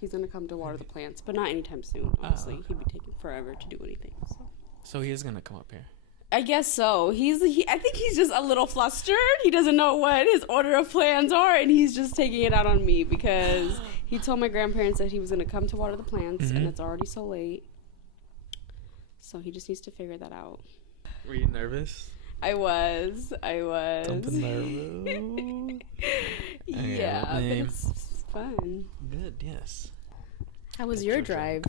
he's gonna come to water the plants, but not anytime soon. Honestly, he'd be taking forever to do anything. So he is gonna come up here. I guess so. I think he's just a little flustered. He doesn't know what his order of plans are, and he's just taking it out on me because he told my grandparents that he was gonna come to water the plants, and it's already so late. So he just needs to figure that out. Were you nervous? I was. Something nervous. Yeah, but it's fun. Good, yes. How was your drive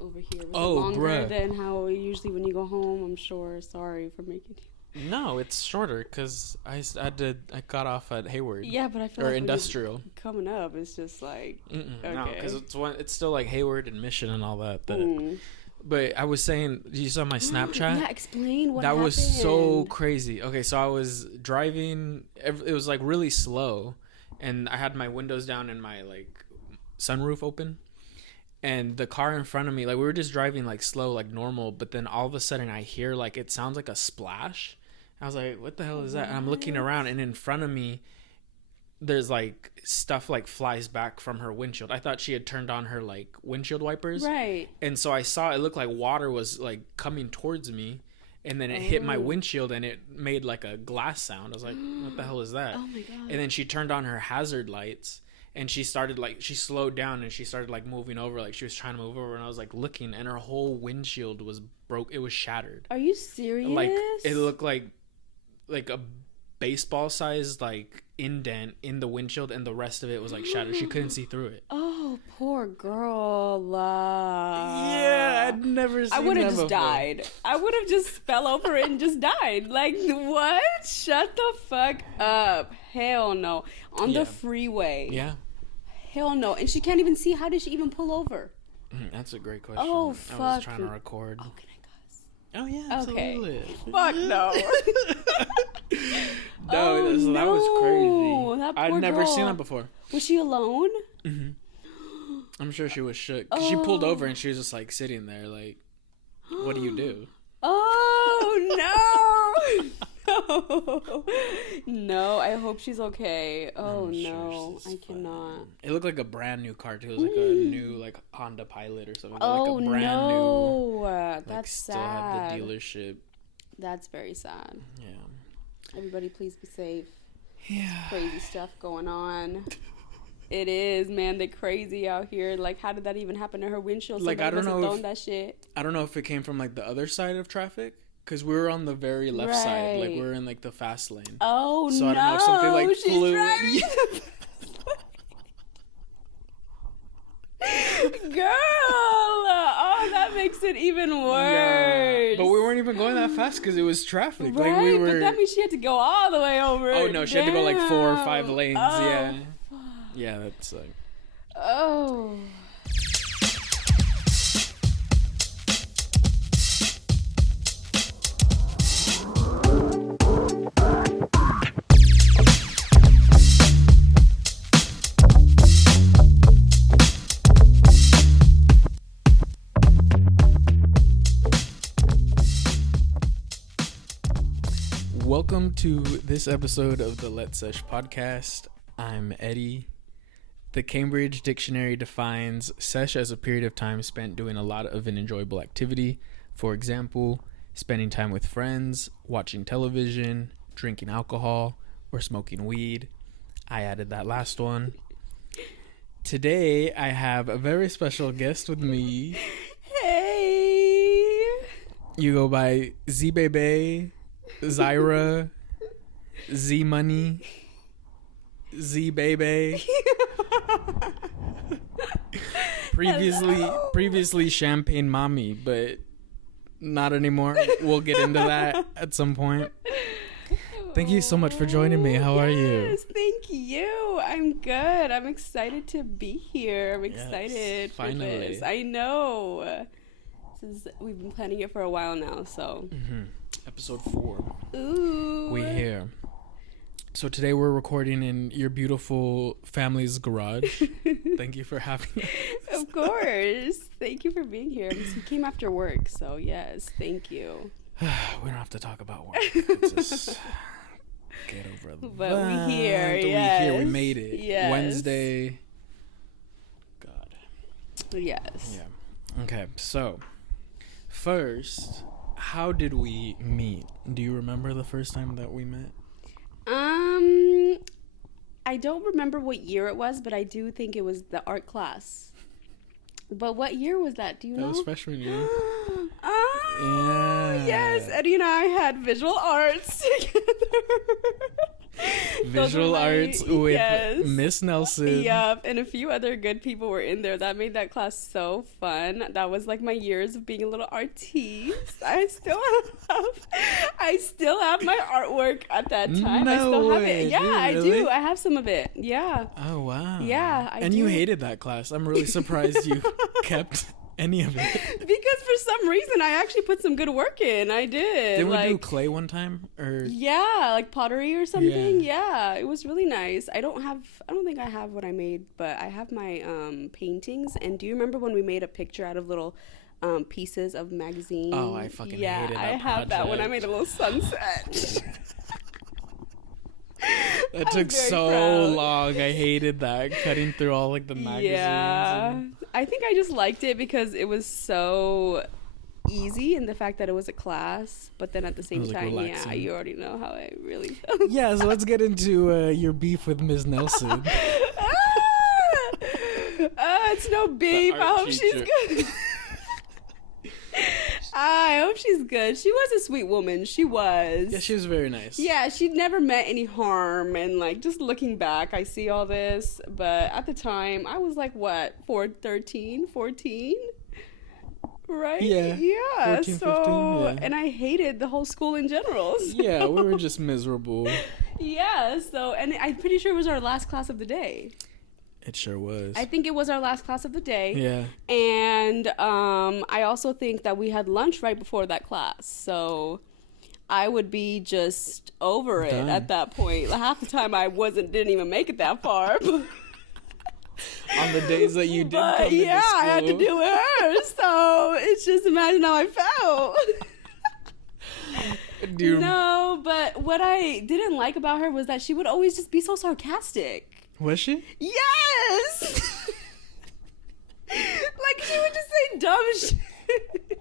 over here? Was it longer than how usually when you go home? I'm sure. Sorry for making you. No, it's shorter because I got off at Hayward. Yeah, but I feel like Industrial. Coming up, it's just like okay. No, because it's still like Hayward and Mission and all that. But I was saying, you saw my Snapchat? Yeah, explain what happened. That was so crazy. Okay, so I was driving. It was like really slow, and I had my windows down and my like sunroof open. And the car in front of me, like we were just driving like slow, like normal. But then all of a sudden I hear like it sounds like a splash. I was like, what the hell is that? And I'm looking around, and in front of me, there's like stuff like flies back from her windshield. I thought she had turned on her like windshield wipers. Right. And so I saw it looked like water was like coming towards me, and then it hit my windshield and it made like a glass sound. I was like, what the hell is that? Oh my God. And then she turned on her hazard lights, and she slowed down and she started like moving over, like she was trying to move over, and I was like looking, and her whole windshield was broke. It was shattered. Are you serious? Like it looked like a baseball sized like indent in the windshield, and the rest of it was like shattered. She couldn't see through it. Oh, poor girl. Yeah, I'd never seen that. I would have just before. died. I would have just fell over and just died. Like, what? Shut the fuck up. Hell no. On the freeway. Yeah. Hell no. And she can't even see. How did she even pull over? That's a great question. Oh, fuck. I was trying to record. Oh, can I cuss? Oh, yeah, absolutely. Okay. Fuck no. No, that was crazy. That poor I'd never girl. seen that before. Was she alone? Mm-hmm. I'm sure she was shook. 'Cause she pulled over and she was just like sitting there like, what do you do? Oh, no. No, I hope she's okay. Oh, no. I cannot. It looked like a brand new car, too. It was like a new like Honda Pilot or something. Oh, like a brand no. Like, That's still sad. had the dealership. That's very sad. Yeah. Everybody, please be safe. Yeah. Crazy stuff going on. It is, man. They're crazy out here. Like, how did that even happen to her windshield? Like, I don't know that shit. I don't know if it came from like the other side of traffic, because we were on the very left side. Like, we were in like the fast lane. Oh, so no. I don't know if something like She's flew. driving. Girl, oh, that makes it even worse. Yeah. But we weren't even going that fast because it was traffic. Right, like we were. But that means she had to go all the way over. Oh no, she had to go like 4 or 5 lanes. Oh, yeah, fuck. yeah, that's like. Oh. Welcome to this episode of the Let's Sesh podcast. I'm Eddie. The Cambridge Dictionary defines sesh as a period of time spent doing a lot of an enjoyable activity. For example, spending time with friends, watching television, drinking alcohol, or smoking weed. I added that last one. Today, I have a very special guest with me. Hey. You go by Z-Bebe, Zaira, Z-Money, Z-Baby. Previously Champagne Mommy, but not anymore. We'll get into that at some point. Thank you so much for joining me. How are you? Yes, thank you. I'm good. I'm excited to be here. I'm excited for finally. this. I know. We've been planning it for a while now, so. Mm-hmm. Episode 4. Ooh. We here. So today we're recording in your beautiful family's garage. Thank you for having us. Of course. Thank you for being here. You came after work, so yes, thank you. We don't have to talk about work. Let's just get over that. But we here, yes. We made it. Yes. Wednesday. God. Yes. Yeah. Okay, so first, how did we meet? Do you remember the first time that we met? I don't remember what year it was, but I do think it was the art class. But what year was that? Do you know? That was freshman year. Oh, Yeah. yes. Eddie and I had visual arts together. Visual arts with Miss Nelson. Yep, and a few other good people were in there. That made that class so fun. That was like my years of being a little artiste. I still have my artwork at that time. I still have it. Yeah, Dude, I really? do. I have some of it. Yeah. Oh wow. Yeah, I and do. you hated that class. I'm really surprised you kept any of it. Because for some reason I actually put some good work in. I did. Didn't we do clay one time? Or yeah, like pottery or something. Yeah, it was really nice. I don't think I have what I made, but I have my paintings. And do you remember when we made a picture out of little pieces of magazine? Oh, I fucking hated that I have that when I made a little sunset. That took so long. I hated that, cutting through all like the magazines. Yeah, I think I just liked it because it was so easy in the fact that it was a class, but then at the same time, relaxing. Yeah, you already know how I really felt. Yeah, so let's get into your beef with Ms. Nelson. It's no beef. I hope she's good. I hope she's good. She was a sweet woman. She was. Yeah, she was very nice. Yeah, she'd never meant any harm. And, like, just looking back, I see all this. But at the time, I was, like, what, 13, 14? Right? Yeah. Yeah. 14, 15, yeah. And I hated the whole school in general. So. Yeah, we were just miserable. Yeah, and I'm pretty sure it was our last class of the day. It sure was. I think it was our last class of the day. Yeah. And I also think that we had lunch right before that class. So I would be just over it at that point. Like, half the time I didn't even make it that far. On the days that you did come into school. I had to do with her. So it's just imagine how I felt. No, but what I didn't like about her was that she would always just be so sarcastic. Was she? Yes! Like, she would just say dumb shit.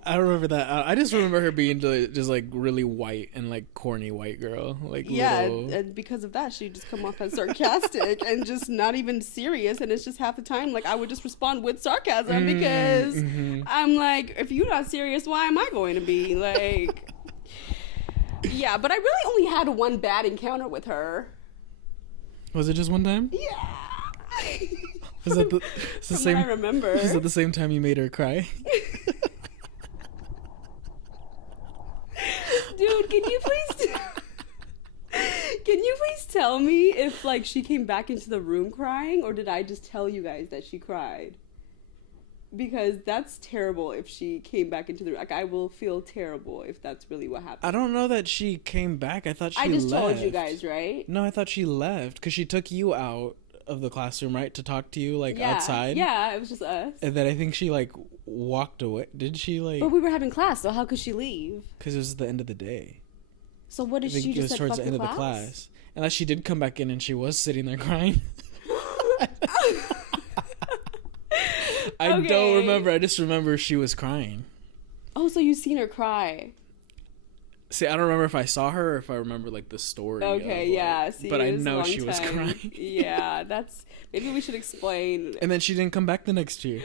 I remember that. I just remember her being just like really white and like corny white girl. Like, and because of that, she'd just come off as sarcastic and just not even serious. And it's just half the time, like, I would just respond with sarcasm because I'm like, if you're not serious, why am I going to be? Like, yeah, but I really only had one bad encounter with her. Was it just one time? Yeah. Is that the same? What I remember. Is it the same time you made her cry? Dude, can you please tell me if, like, she came back into the room crying, or did I just tell you guys that she cried? Because that's terrible if she came back into the room. Like, I will feel terrible if that's really what happened. I don't know that she came back. I thought she left. I just told you guys, right? No, I thought she left because she took you out of the classroom, right, to talk to you, like, outside. Yeah, it was just us. And then I think she, like, walked away. Did she, like... But we were having class, so how could she leave? Because it was the end of the day. So what did she just say? Towards the end of the class? Unless she did come back in and she was sitting there crying. I don't remember. I just remember she was crying. Oh, so you seen her cry? See, I don't remember if I saw her or if I remember, like, the story. Okay, yeah. See, but I know she was crying. Yeah, maybe we should explain. And then she didn't come back the next year.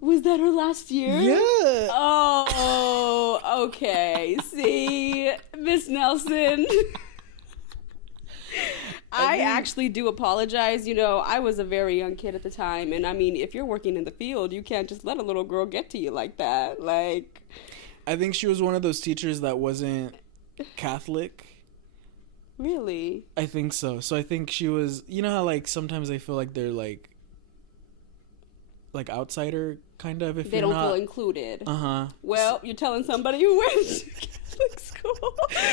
Was that her last year? Yeah. Oh, okay. See, Miss Nelson. I actually do apologize. You know, I was a very young kid at the time. And I mean, if you're working in the field, you can't just let a little girl get to you like that. Like, I think she was one of those teachers that wasn't Catholic. Really? I think so. So I think she was, you know how, like, sometimes I feel like they're like outsider kind of, if they don't feel included. Well, you're telling somebody who went to Catholic school.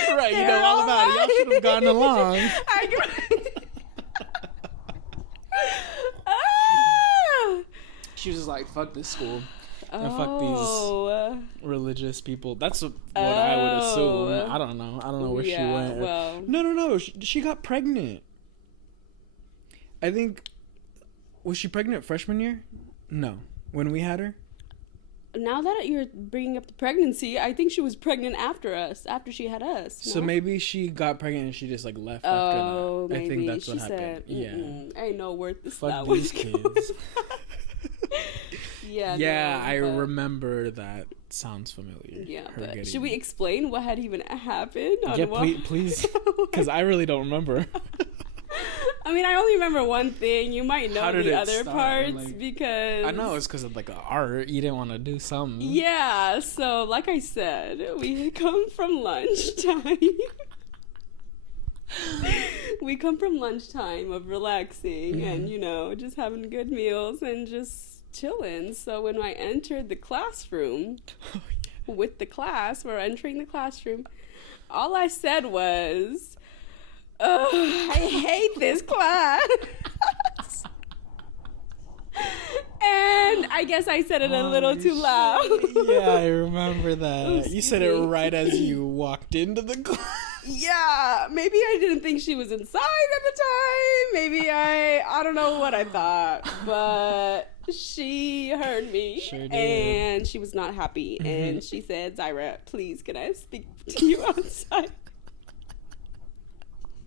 Right, you know all about it. Y'all should have gone along. She was just like, fuck this school. And fuck these religious people. That's what I would assume. I don't know. I don't know where she went. Well. No. She got pregnant. I think... Was she pregnant freshman year? No. when we had her? Now that you're bringing up the pregnancy, I think she was pregnant after us, after she had us. So no? maybe she got pregnant and she just like left after that. Maybe. I think that's what she happened. Said, ain't no worth this. Fuck these kids. Yeah. Yeah, I remember that. Sounds familiar. Yeah, but should we explain what had even happened? Yeah, please, because I really don't remember. I mean, I only remember one thing. You might know the other parts like, because... I know it's because of like art. You didn't want to do something. Yeah, so like I said, we had come from lunchtime. We come from lunchtime of relaxing and, you know, just having good meals and just chilling. So when I entered the classroom with the class, we're entering the classroom, all I said was... I hate this class. And I guess I said it a little too loud. Yeah, I remember that. You said it right as you walked into the class. Yeah, maybe I didn't think she was inside at the time. Maybe I don't know what I thought, but she heard me. Sure did. And she was not happy. And she said, Zaira, please, can I speak to you outside?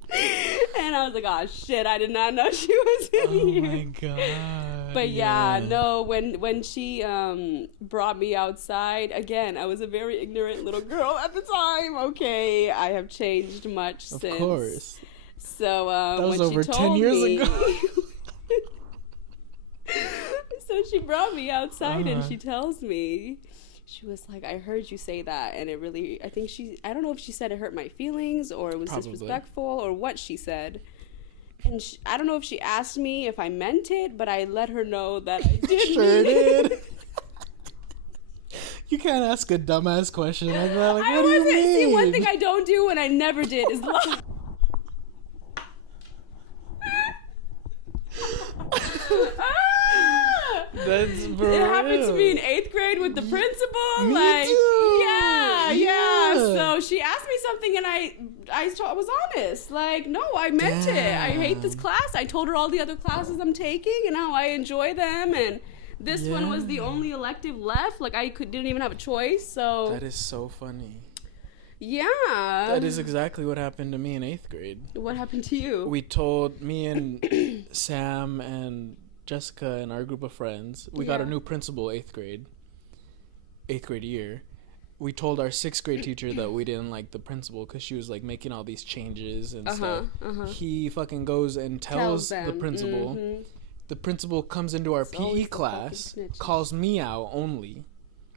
And I was like, oh shit, I did not know she was in here. Oh my god. But yeah, no, when she brought me outside, again, I was a very ignorant little girl at the time. Okay, I have changed much since. Of course. So that was when over she 10 years ago. So she brought me outside and she tells me, she was like, I heard you say that, and it really, I don't know if she said it hurt my feelings or it was disrespectful or what she said. And I don't know if she asked me if I meant it, but I let her know that I did. Sure did. You can't ask a dumbass question like that. Like, what do you mean? See, one thing I don't do and I never did is lie. That's bro. It happened to me in 8th grade with the principal. Me like, too. Yeah. So she asked me something, and I was honest. Like, no, I meant it. I hate this class. I told her all the other classes I'm taking and how I enjoy them, and this one was the only elective left. Like, didn't even have a choice. So that is so funny. Yeah. That is exactly what happened to me in 8th grade. What happened to you? We told me and Sam and Jessica and our group of friends, we got a new principal 8th grade year. We told our 6th grade teacher that we didn't like the principal because she was like making all these changes and stuff. He fucking goes and tells the principal. The principal comes into our PE class, calls me out only,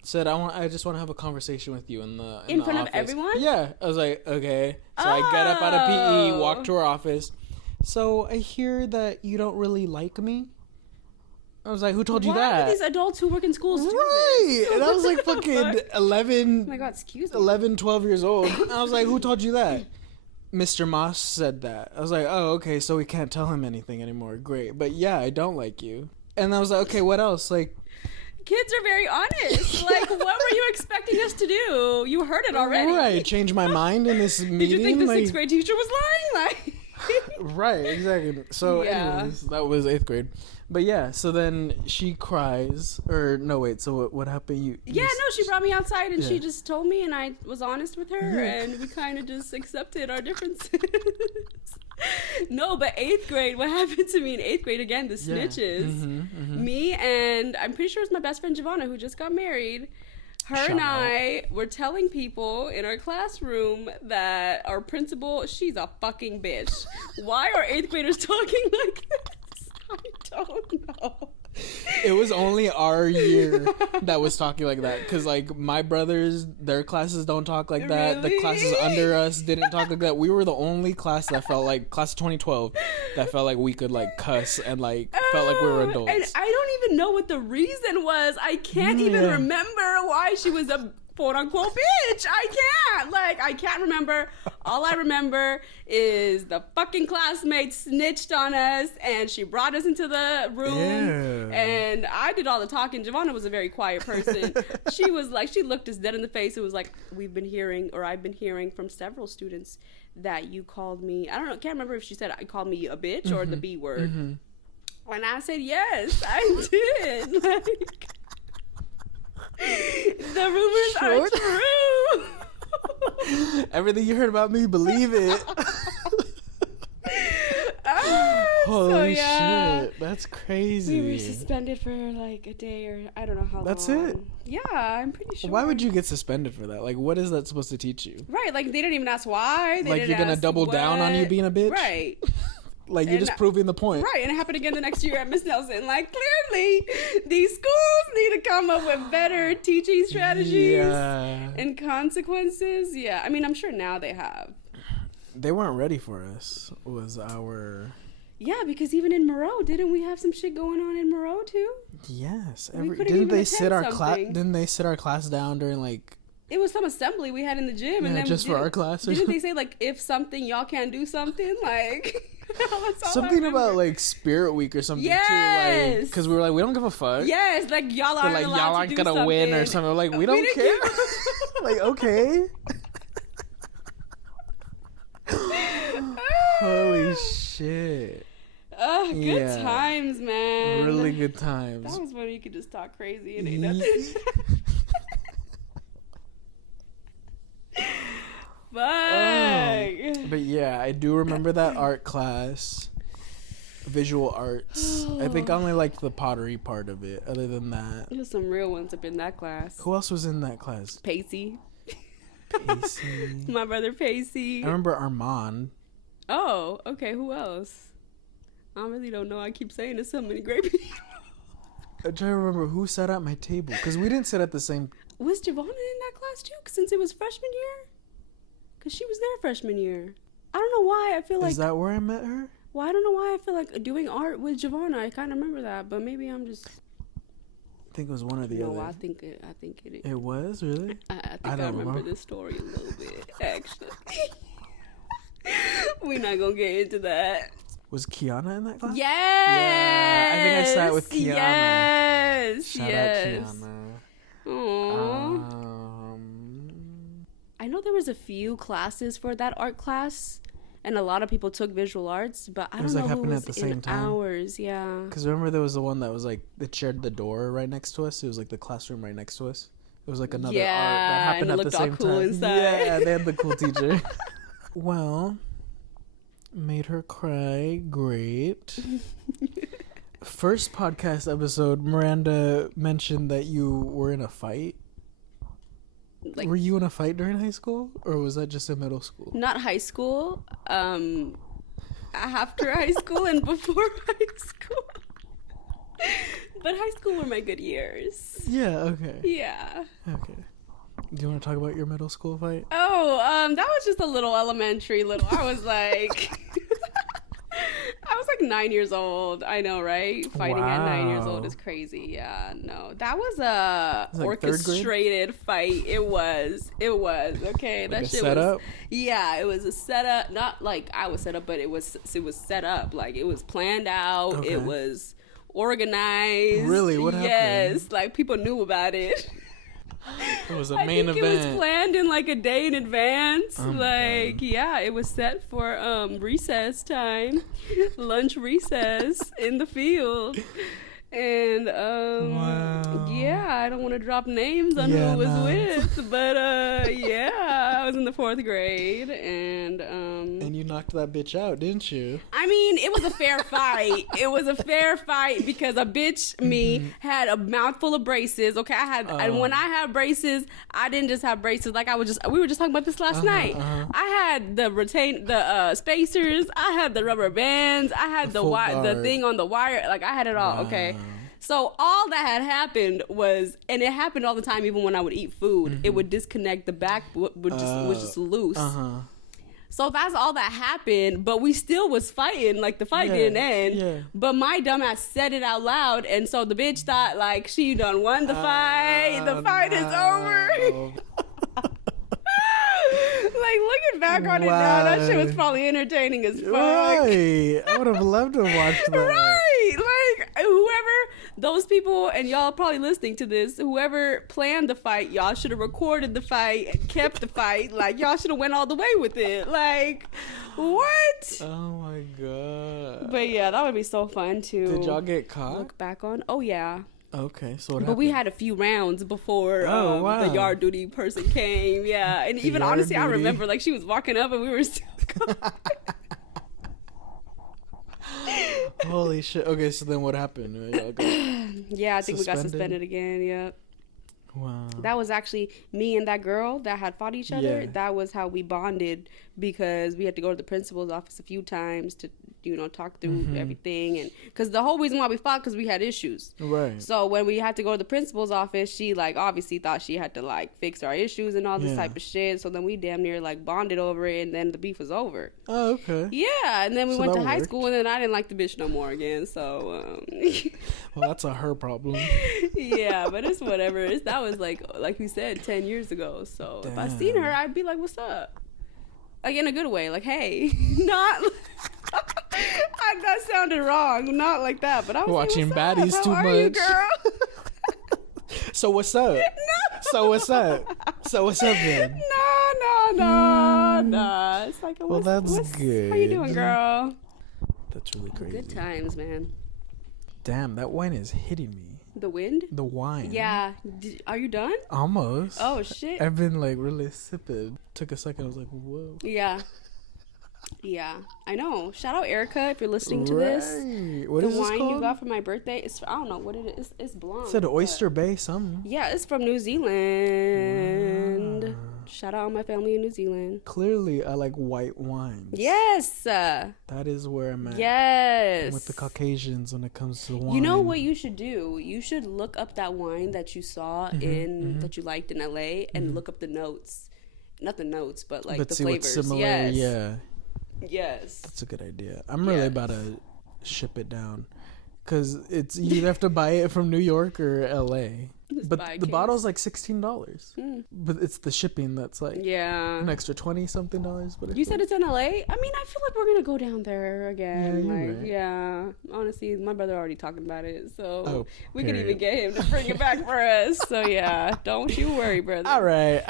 said, I just want to have a conversation with you in the front office. of everyone? Yeah. I was like, okay. So I get up out of PE, walk to her office. So I hear that you don't really like me. I was like, who told you that? Why do these adults who work in schools do this? this? And I was like fucking 11, oh my God, excuse me. 11, 12 years old. And I was like, who told you that? Mr. Moss said that. I was like, oh, okay, so we can't tell him anything anymore. Great. But yeah, I don't like you. And I was like, okay, what else? Like, kids are very honest. Like, what were you expecting us to do? You heard it already. Right, change my mind in this meeting. Did you think the 6th grade teacher was lying? Like, right, exactly. So anyways, that was 8th grade. But yeah, so then she cries. Or no, wait, so what happened? She brought me outside and she just told me, and I was honest with her, and we kind of just accepted our differences. No, but 8th grade, what happened to me in 8th grade, again, the snitches. Me and I'm pretty sure it's my best friend Giovanna, who just got married. Her and I were telling people in our classroom that our principal, she's a fucking bitch. Why are 8th graders talking like this? I don't know. It was only our year that was talking like that, because like my brothers, their classes don't talk like that. The classes under us didn't talk like that. We were the only class that felt like, class of 2012, that felt like we could like cuss and like felt like we were adults. And I don't even know what the reason was. I can't even remember why she was a quote unquote bitch. I can't remember. All I remember is the fucking classmate snitched on us and she brought us into the room and I did all the talking. Giovanna was a very quiet person. She was like, she looked us dead in the face. It was like, I've been hearing from several students that you called me, I can't remember if she said I called me a bitch or the B word. And I said, yes, I did. Like, The rumors are true. Everything you heard about me, believe it. Holy shit, that's crazy. We were suspended for like a day or I don't know how long. That's it? Yeah, I'm pretty sure. Why would you get suspended for that? Like, what is that supposed to teach you? Right, like they didn't even ask why. They like, didn't you're gonna ask double down on you being a bitch? Right. Like, you're just proving the point. Right, and it happened again the next year at Miss Nelson. Like, clearly, these schools need to come up with better teaching strategies and consequences. Yeah, I mean, I'm sure now they have. They weren't ready for us, was our... Yeah, because even in Moreau, didn't we have some shit going on in Moreau, too? Yes. Didn't they sit our class down during, like... It was some assembly we had in the gym. And then just for our class? Didn't they say, like, if something, y'all can't do something? Like... Something about like Spirit Week or something too, like because we were like we don't give a fuck. Yes, like y'all aren't like, allowed y'all aren't to do gonna something. win or something. Like we don't care. Like okay. Holy shit. Good times, man. Really good times. That was when you could just talk crazy and ain't nothing. But yeah, I do remember that art class, visual arts. I think I only liked the pottery part of it. Other than that, there's some real ones up in that class. Who else was in that class? Pacey. Pacey. My brother Pacey. I remember Armand. Oh, okay. Who else? I really don't know. I keep saying there's so many great people. I'm trying to remember who sat at my table because we didn't sit at the same. Was Javonna in that class too? Since it was freshman year. Because she was there freshman year. I don't know why I feel like... Is that where I met her? Well, I don't know why I feel like doing art with Javonna. I kind of remember that, but maybe I'm just... I think it was one or the other. No, I think it... It was? Really? I think I remember this story a little bit, actually. We're not going to get into that. Was Kiana in that class? Yes! Yeah, I think I sat with Kiana. Yes! Shout out Kiana. Aww. I know there was a few classes for that art class, and a lot of people took visual arts, but I don't know who was in ours. Yeah. Because remember there was the one that was like that shared the door right next to us. It was like the classroom right next to us. It was like another art that happened at the same time. Inside. Yeah, they had the cool teacher. Well, made her cry. Great. First podcast episode, Miranda mentioned that you were in a fight. Like, were you in a fight during high school, or was that just in middle school? Not high school. After high school and before high school. But high school were my good years. Yeah. Okay. Yeah. Okay. Do you want to talk about your middle school fight? Oh, that was just a little elementary. I was like. I was like 9 years old. I know, right? Fighting at 9 years old is crazy. Yeah, no. That was a orchestrated fight. It was. Okay. Like that shit setup? Yeah, it was a setup. Not like I was set up, but it was set up. Like it was planned out. Okay. It was organized. Really? What happened? Yes. Like people knew about it. It was a main event. It was planned in like a day in advance. Yeah, it was set for recess time, lunch recess in the field. And yeah, I don't want to drop names on who it was with, but yeah, I was in the 4th grade, and you knocked that bitch out, didn't you? I mean, it was a fair fight. It was a fair fight because a bitch me had a mouthful of braces. Okay, and when I had braces, I didn't just have braces. Like we were just talking about this last night. I had the spacers. I had the rubber bands. I had the thing on the wire. Like I had it all. Wow. Okay. So all that had happened was, and it happened all the time, even when I would eat food, it would disconnect. The back was just loose. So that's all that happened, but we still was fighting. Like the fight didn't end. Yeah. But my dumbass said it out loud, and so the bitch thought like she done won the fight. The fight is over. Like looking back on it now, that shit was probably entertaining as fuck. Right. I would have loved to watch that. Right. Like whoever, those people, and y'all probably listening to this, whoever planned the fight, y'all should have recorded the fight and kept the fight. Like y'all should have went all the way with it. Like what? Oh my god. But yeah, that would be so fun to Did y'all get caught? Look back on. Oh yeah. Okay, so what But we happened? had a few rounds before wow. the yard duty person came. Yeah, and The even yard honestly, I duty. remember like she was walking up and we were still going. Holy shit. Okay, so then what happened? Y'all got Yeah, I think we got suspended? suspended again. Yep. Wow. That was actually me and that girl that had fought each other. Yeah. That was how we bonded, because we had to go to the principal's office a few times to, talk through everything. And because the whole reason why we fought, because we had issues. Right. So when we had to go to the principal's office, she like obviously thought she had to like fix our issues and all this type of shit. So then we damn near like bonded over it, and then the beef was over. Oh, okay. Yeah, and then we So went to that high worked. school, and then I didn't like the bitch no more again. So Well, that's a her problem. yeah, but it's whatever. That was like we said, 10 years ago. So if I seen her, I'd be like, "What's up?" Like in a good way, like, "Hey," not. That sounded wrong. Not like that, but I was Watching like, "What's baddies up? too How are you, much. girl?" So what's up? So what's up? So what's up then? No. It's like, Well, that's good. How you doing, girl? That's really crazy. Good times, man. Damn, that wine is hitting me. The wind? The wine. Yeah. Are you done? Almost. Oh, shit. I've been like really sipping. Took a second. I was like, whoa. Yeah. Yeah, I know. Shout out Erica if you're listening to this. What the is this wine called? you got for my birthday, I don't know what it is. It's blonde. It said but- Oyster Bay something. Yeah, it's from New Zealand. Wow. Shout out my family in New Zealand. Clearly, I like white wines. Yes. That is where I'm at. Yes. I'm with the Caucasians when it comes to wine. You know what you should do? You should look up that wine that you saw that you liked in LA and look up the notes. Not the notes, but like But the see flavors. what's similar. Yes. Yeah. Yes. That's a good idea. I'm really about to ship it down, because you have to buy it from New York or LA. Just But buy a the case. bottle's like $16. But it's the shipping that's like Yeah. an extra $20-something. But You said it's in LA? I mean, I feel like we're gonna go down there again. Yeah, you're like, right. yeah. Honestly, my brother already talking about it, so we could period. even get him to bring it back for us. So yeah, don't you worry, brother. All right.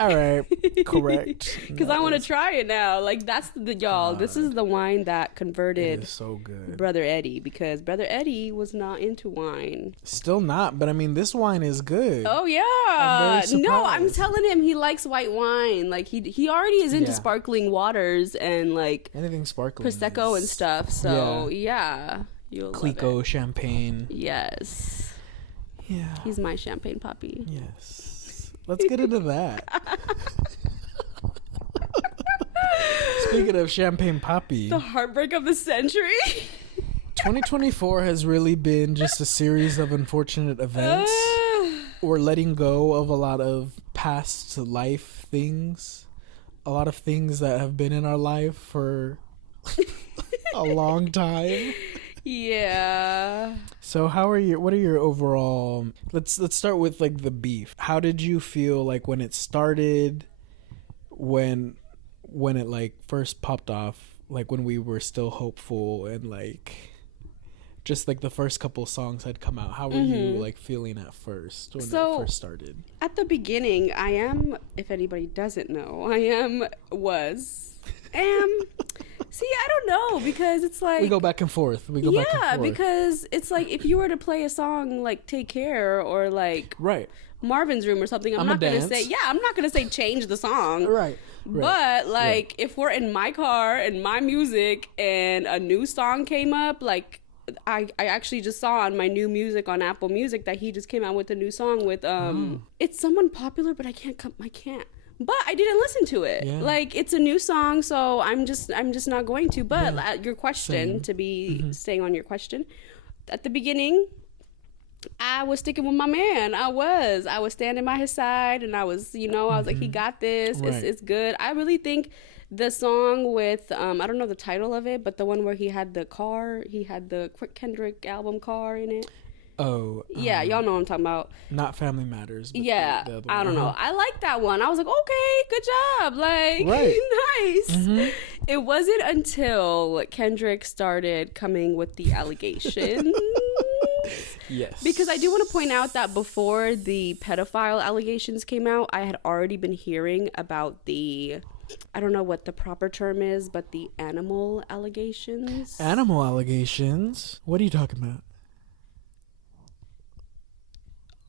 Correct. Because I want to try it now. Like that's y'all. This is the wine that It converted is so good. Brother Eddie, because Brother Eddie was not into wine. Still not, but I mean, this wine is good. Oh yeah. I'm very No, I'm surprised. telling him he likes white wine. Like he already is into Yeah. sparkling waters and like Anything sparkling. Prosecco and is stuff. So yeah, you'll love Clico it. champagne. Yes, Yeah. he's my champagne puppy. Yes. Let's get into that. Speaking of champagne poppy, The heartbreak of the century. 2024 has really been just a series of unfortunate events. We're letting go of a lot of past life things, a lot of things that have been in our life for a long time. Yeah. So what are your overall, let's start with like the beef. How did you feel like when it started, when it like first popped off, like when we were still hopeful and like just like the first couple songs had come out? How were you like feeling at first when it first started? At the beginning, I am, if anybody doesn't know, see, I don't know, because it's like, We go back and forth. Back and forth. because it's like if you were to play a song like Take Care or like Right. Marvin's Room or something, I'm I'ma not gonna dance. say I'm not gonna say change the song. Right. But like if we're in my car and my music and a new song came up, like I actually just saw on my new music on Apple Music that he just came out with a new song with it's someone popular, but I can't. But I didn't listen to it. Yeah. Like it's a new song, so I'm just not going to. But your question, Same. to be staying on your question, at the beginning, I was sticking with my man. I was standing by his side, and I was, I was like, he got this. Right. It's good. I really think the song with I don't know the title of it, but the one where he had the Kendrick album Car in it. Oh. Yeah, y'all know what I'm talking about. Not Family Matters. But Yeah, the other I one. don't know. I like that one. I was like, okay, good job. Like, Right. nice. It wasn't until Kendrick started coming with the allegations. Yes. Because I do want to point out that before the pedophile allegations came out, I had already been hearing about I don't know what the proper term is, but the animal allegations. Animal allegations? What are you talking about?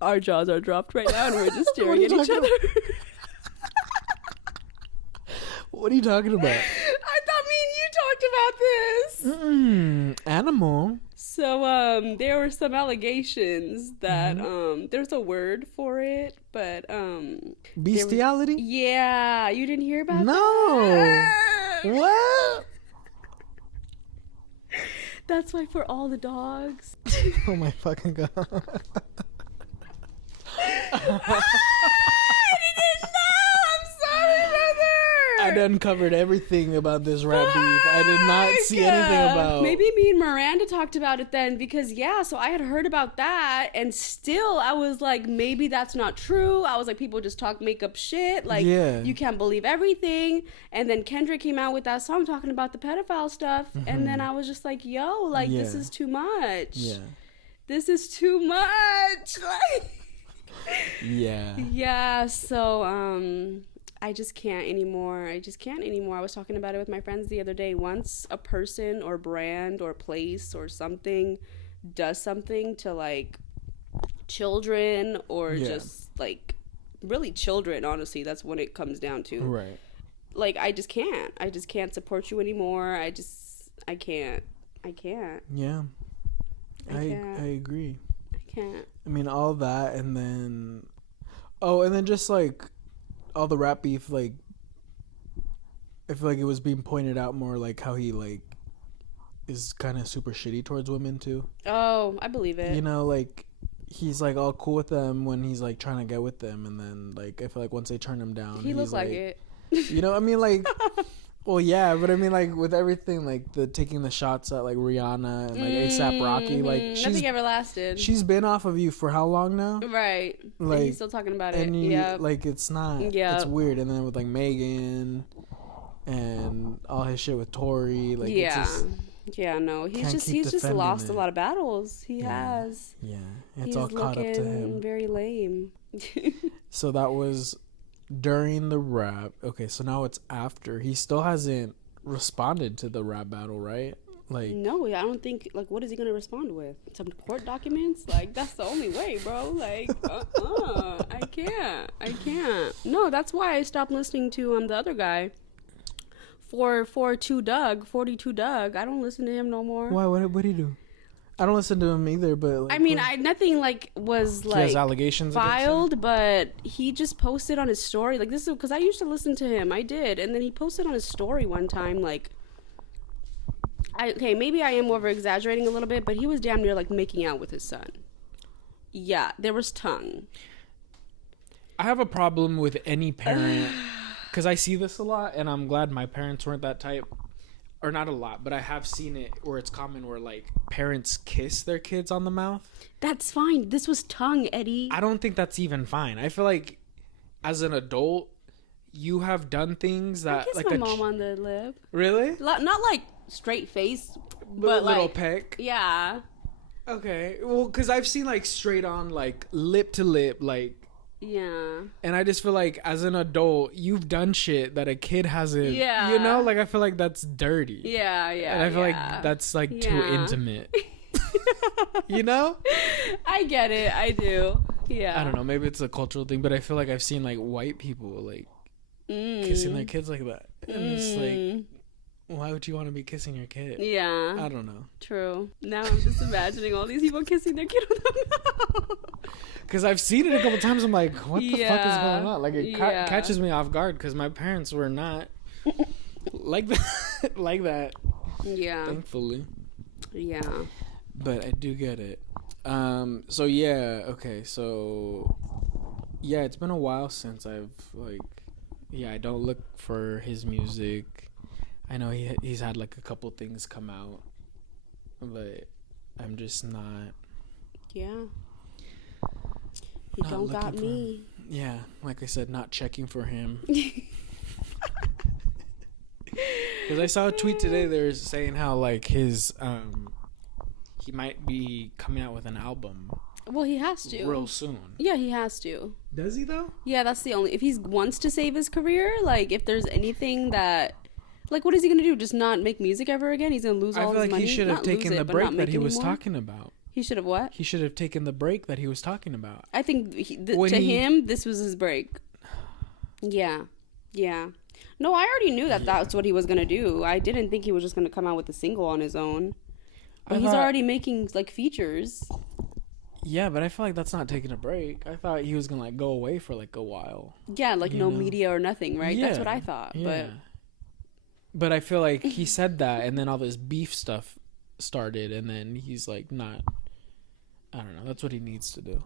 Our jaws are dropped right now, and we're just staring at each other. What are you talking about? I thought me and you talked about this. Animal. So, there were some allegations that there's a word for it, but Bestiality? Yeah, you didn't hear about No. that? What? That's why for all the dogs. Oh my fucking god. I didn't know. I'm sorry, brother. I uncovered everything about this rat beef. I did not see anything about. Maybe me and Miranda talked about it then, because so I had heard about that, and still I was like, maybe that's not true. I was like, people just make up shit. Like, you can't believe everything. And then Kendrick came out with that song talking about the pedophile stuff, and then I was just like, yo, like this is too much. Yeah, this is too much. Like. Yeah, so I just can't anymore. I was talking about it with my friends the other day. Once a person or brand or place or something does something to like children or just like really children, honestly, that's when it comes down to. Right. Like, I just can't support you anymore. I can't. Yeah. I agree. Can't. I mean, all that, and then just like all the rap beef, like I feel like it was being pointed out more, like how he like is kind of super shitty towards women too. Oh, I believe it. You know, like he's like all cool with them when he's like trying to get with them, and then like I feel like once they turn him down, he looks like it. You know, I mean, like. Well, yeah, but I mean, like, with everything, like, the taking the shots at, like, Rihanna and, like, A$AP Rocky, like, nothing ever lasted. She's been off of you for how long now? Right. Like, and he's still talking about it. Yeah. Like, it's not. Yeah. It's weird. And then with, like, Megan and all his shit with Tori, like, it's just... Yeah, no, he's just lost a lot of battles. He has. Yeah, it's all caught up to him. Very lame. So that was... during the rap. Okay, so now it's after. He still hasn't responded to the rap battle, right? Like, no, I don't think. Like, what is he gonna respond with? Some court documents? Like, that's the only way, bro. Like, I can't. No, that's why I stopped listening to the other guy. 42 Doug. I don't listen to him no more. Why? What did he do? I don't listen to him either, but like, I mean, nothing like was like he has allegations filed, but he just posted on his story. Like, this is because I used to listen to him. I did, and then he posted on his story one time, like, maybe I am over exaggerating a little bit, but he was damn near like making out with his son. Yeah, there was tongue. I have a problem with any parent because I see this a lot, and I'm glad my parents weren't that type. Or not a lot, but I have seen it where it's common where, like, parents kiss their kids on the mouth. That's fine. This was tongue, Eddie. I don't think that's even fine. I feel like, as an adult, you have done things that... I kissed my mom on the lip. Really? Not, like, straight face, but little like... peck? Yeah. Okay. Well, because I've seen, like, straight on, like, lip to lip, like... Yeah. And I just feel like as an adult, you've done shit that a kid hasn't. Yeah. You know, like I feel like that's dirty. Yeah. And I feel like that's like too intimate. You know? I get it. I do. Yeah. I don't know. Maybe it's a cultural thing, but I feel like I've seen like white people like kissing their kids like that. And it's like, why would you want to be kissing your kid? Yeah. I don't know. True. Now I'm just imagining all these people kissing their kid with their mouth. Because I've seen it a couple times. I'm like, what the fuck is going on? Like, it catches me off guard because my parents were not like that. Like that. Yeah. Thankfully. Yeah. But I do get it. So, yeah. Okay. So, yeah, it's been a while since I've, like, I don't look for his music. I know he's had, like, a couple things come out. But I'm just not. Yeah. He don't got me. Yeah, like I said, not checking for him. Because I saw a tweet today. They were saying how like his he might be coming out with an album. Well, he has to real soon. Yeah, he has to. Does he though? Yeah, that's the only. If he wants to save his career, like if there's anything that. Like, what is he gonna do? Just not make music ever again? He's gonna lose all his money. I feel like he should have taken the break that he was talking about. He should have what? He should have taken the break that he was talking about. I think him, this was his break. Yeah. Yeah. No, I already knew that that's what he was going to do. I didn't think he was just going to come out with a single on his own. But he's already making, like, features. Yeah, but I feel like that's not taking a break. I thought he was going to, like, go away for, like, a while. Yeah, like, no media or nothing, right? Yeah, that's what I thought. Yeah. But I feel like he said that, and then all this beef stuff started, and then he's, like, not... I don't know. That's what he needs to do.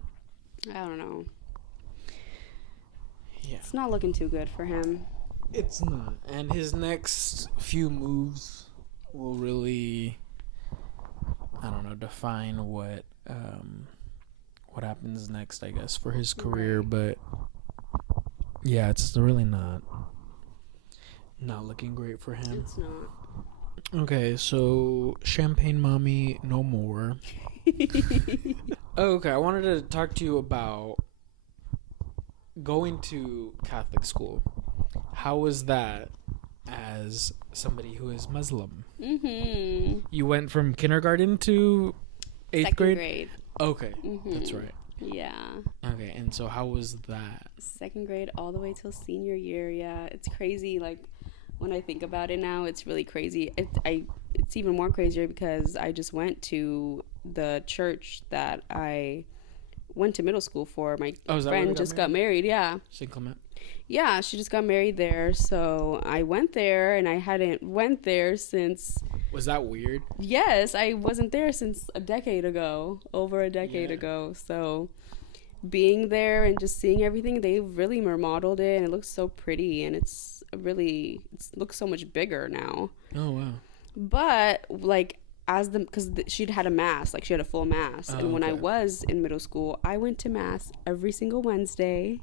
I don't know. Yeah. It's not looking too good for him. It's not. And his next few moves will really, I don't know, define what happens next, I guess, for his career. But yeah, it's really not looking great for him. It's not. Okay, so Champagne Mommy, no more. Okay, I wanted to talk to you about going to Catholic school. How was that as somebody who is Muslim? Mm-hmm. You went from kindergarten to eighth grade? Okay, that's right. Yeah. Okay, and so how was that? Second grade all the way till senior year. Yeah, it's crazy. Like, when I think about it now, it's really crazy. It's even more crazier because I just went to the church that I went to middle school for. My friend just got married. Yeah. St. Clement. Yeah, she just got married there. So I went there, and I hadn't went there since... Was that weird? Yes, I wasn't there since a decade ago. Over a decade ago. So being there and just seeing everything, they really remodeled it, and it looks so pretty, and it looks so much bigger now. Oh, wow. But, like... because she'd had a mass, like she had a full mass. And when I was in middle school, I went to mass every single Wednesday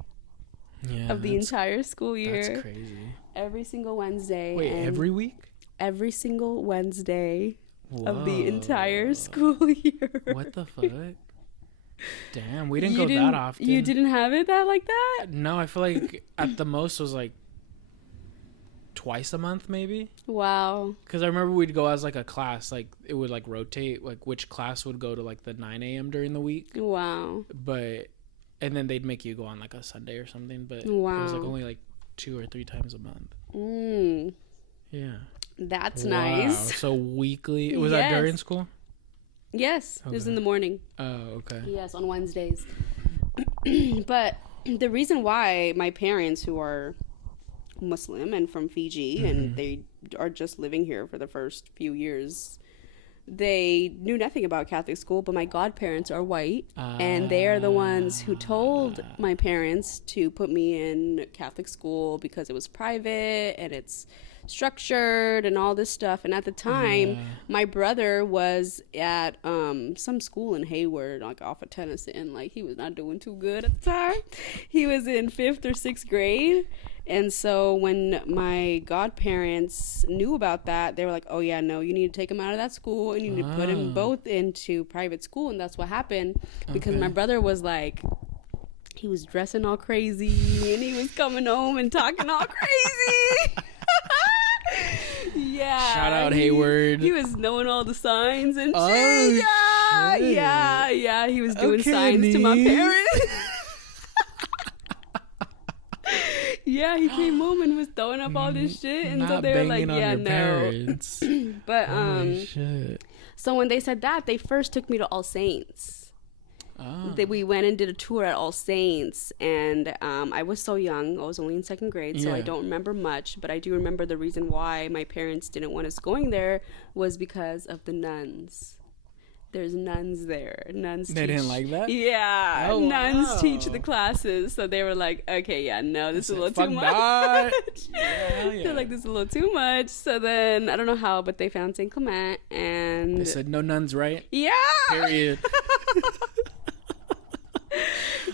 of the entire school year. That's crazy. Every single Wednesday. Wait, every week? Every single Wednesday of the entire school year. What the fuck? Damn, we didn't go that often. You didn't have it like that? No, I feel like at the most was like twice a month, maybe. Wow. Because I remember we'd go as like a class, like it would like rotate, like which class would go to like the 9 a.m. during the week. Wow. And then they'd make you go on like a Sunday or something, but wow. It was like only like 2 or 3 times a month. Yeah. That's nice. So weekly. Was that during school? Yes. Okay. It was in the morning. Oh, okay. Yes, on Wednesdays. But the reason why my parents, who are Muslim and from Fiji, and they are just living here for the first few years, they knew nothing about Catholic school, but my godparents are white, and they are the ones who told my parents to put me in Catholic school because it was private and it's structured and all this stuff. And at the time, my brother was at some school in Hayward, like off of Tennyson. Like, he was not doing too good at the time. He was in 5th or 6th grade. And so when my godparents knew about that, they were like, oh yeah, no, you need to take him out of that school and you need to put him both into private school. And that's what happened, because my brother was like, he was dressing all crazy and he was coming home and talking all crazy. Yeah. Shout out Hayward. He was knowing all the signs and shit. Yeah. He was doing signs to my parents. Yeah, he came home and was throwing up all this shit, and so they were like, yeah, no. But so when they said that, they first took me to All Saints. We went and did a tour at All Saints, and I was so young. I was only in 2nd grade, so I don't remember much, but I do remember the reason why my parents didn't want us going there was because of the nuns. There's nuns there. They didn't like that? Yeah. Oh, nuns teach the classes. So they were like, okay, yeah, no, this is a little too much. They're like, this is a little too much. So then, I don't know how, but they found St. Clement, and they said, no nuns, right? Yeah. Period.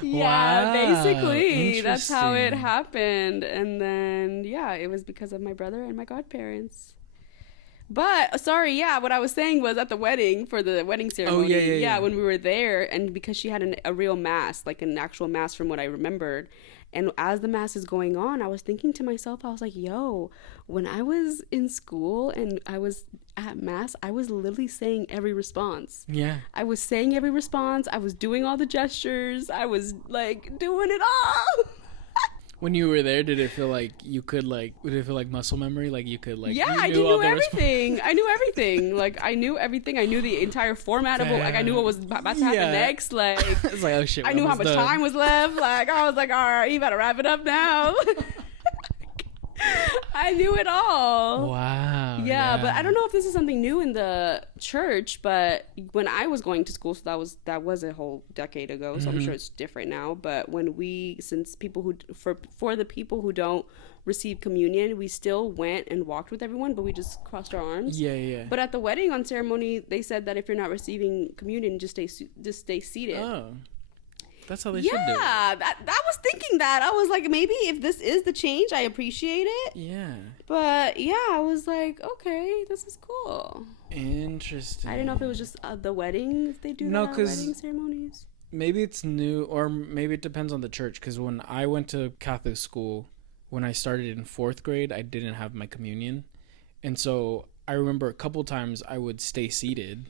Yeah, basically. That's how it happened. And then, yeah, it was because of my brother and my godparents. But sorry, yeah, what I was saying was at the wedding for the wedding ceremony. Yeah, when we were there, and because she had a real mass, like an actual mass from what I remembered. And as the mass is going on, I was thinking to myself, I was like, yo, when I was in school and I was at mass, I was literally saying every response. Yeah. I was saying every response. I was doing all the gestures. I was like doing it all. When you were there, did it feel like you could did it feel like muscle memory? Like you could yeah, I knew everything. I knew everything. Like I knew everything. I knew the entire format of it. Like I knew what was about to happen next. Like it's like, oh shit. I knew how much time was left. Like I was like, all right, you better wrap it up now. I knew it all. Wow. Yeah, but I don't know if this is something new in the church, but when I was going to school, so that was a whole decade ago, so I'm sure it's different now. But when since people for the people who don't receive communion, we still went and walked with everyone, but we just crossed our arms. Yeah. But at the wedding on ceremony, they said that if you're not receiving communion, just stay seated. Oh. That's how they should do it. Yeah, I was thinking that. I was like, maybe if this is the change, I appreciate it. Yeah. But yeah, I was like, okay, this is cool. Interesting. I didn't know if it was just the weddings they do that wedding ceremonies. Maybe it's new, or maybe it depends on the church. Because when I went to Catholic school, when I started in 4th grade, I didn't have my communion. And so I remember a couple times I would stay seated.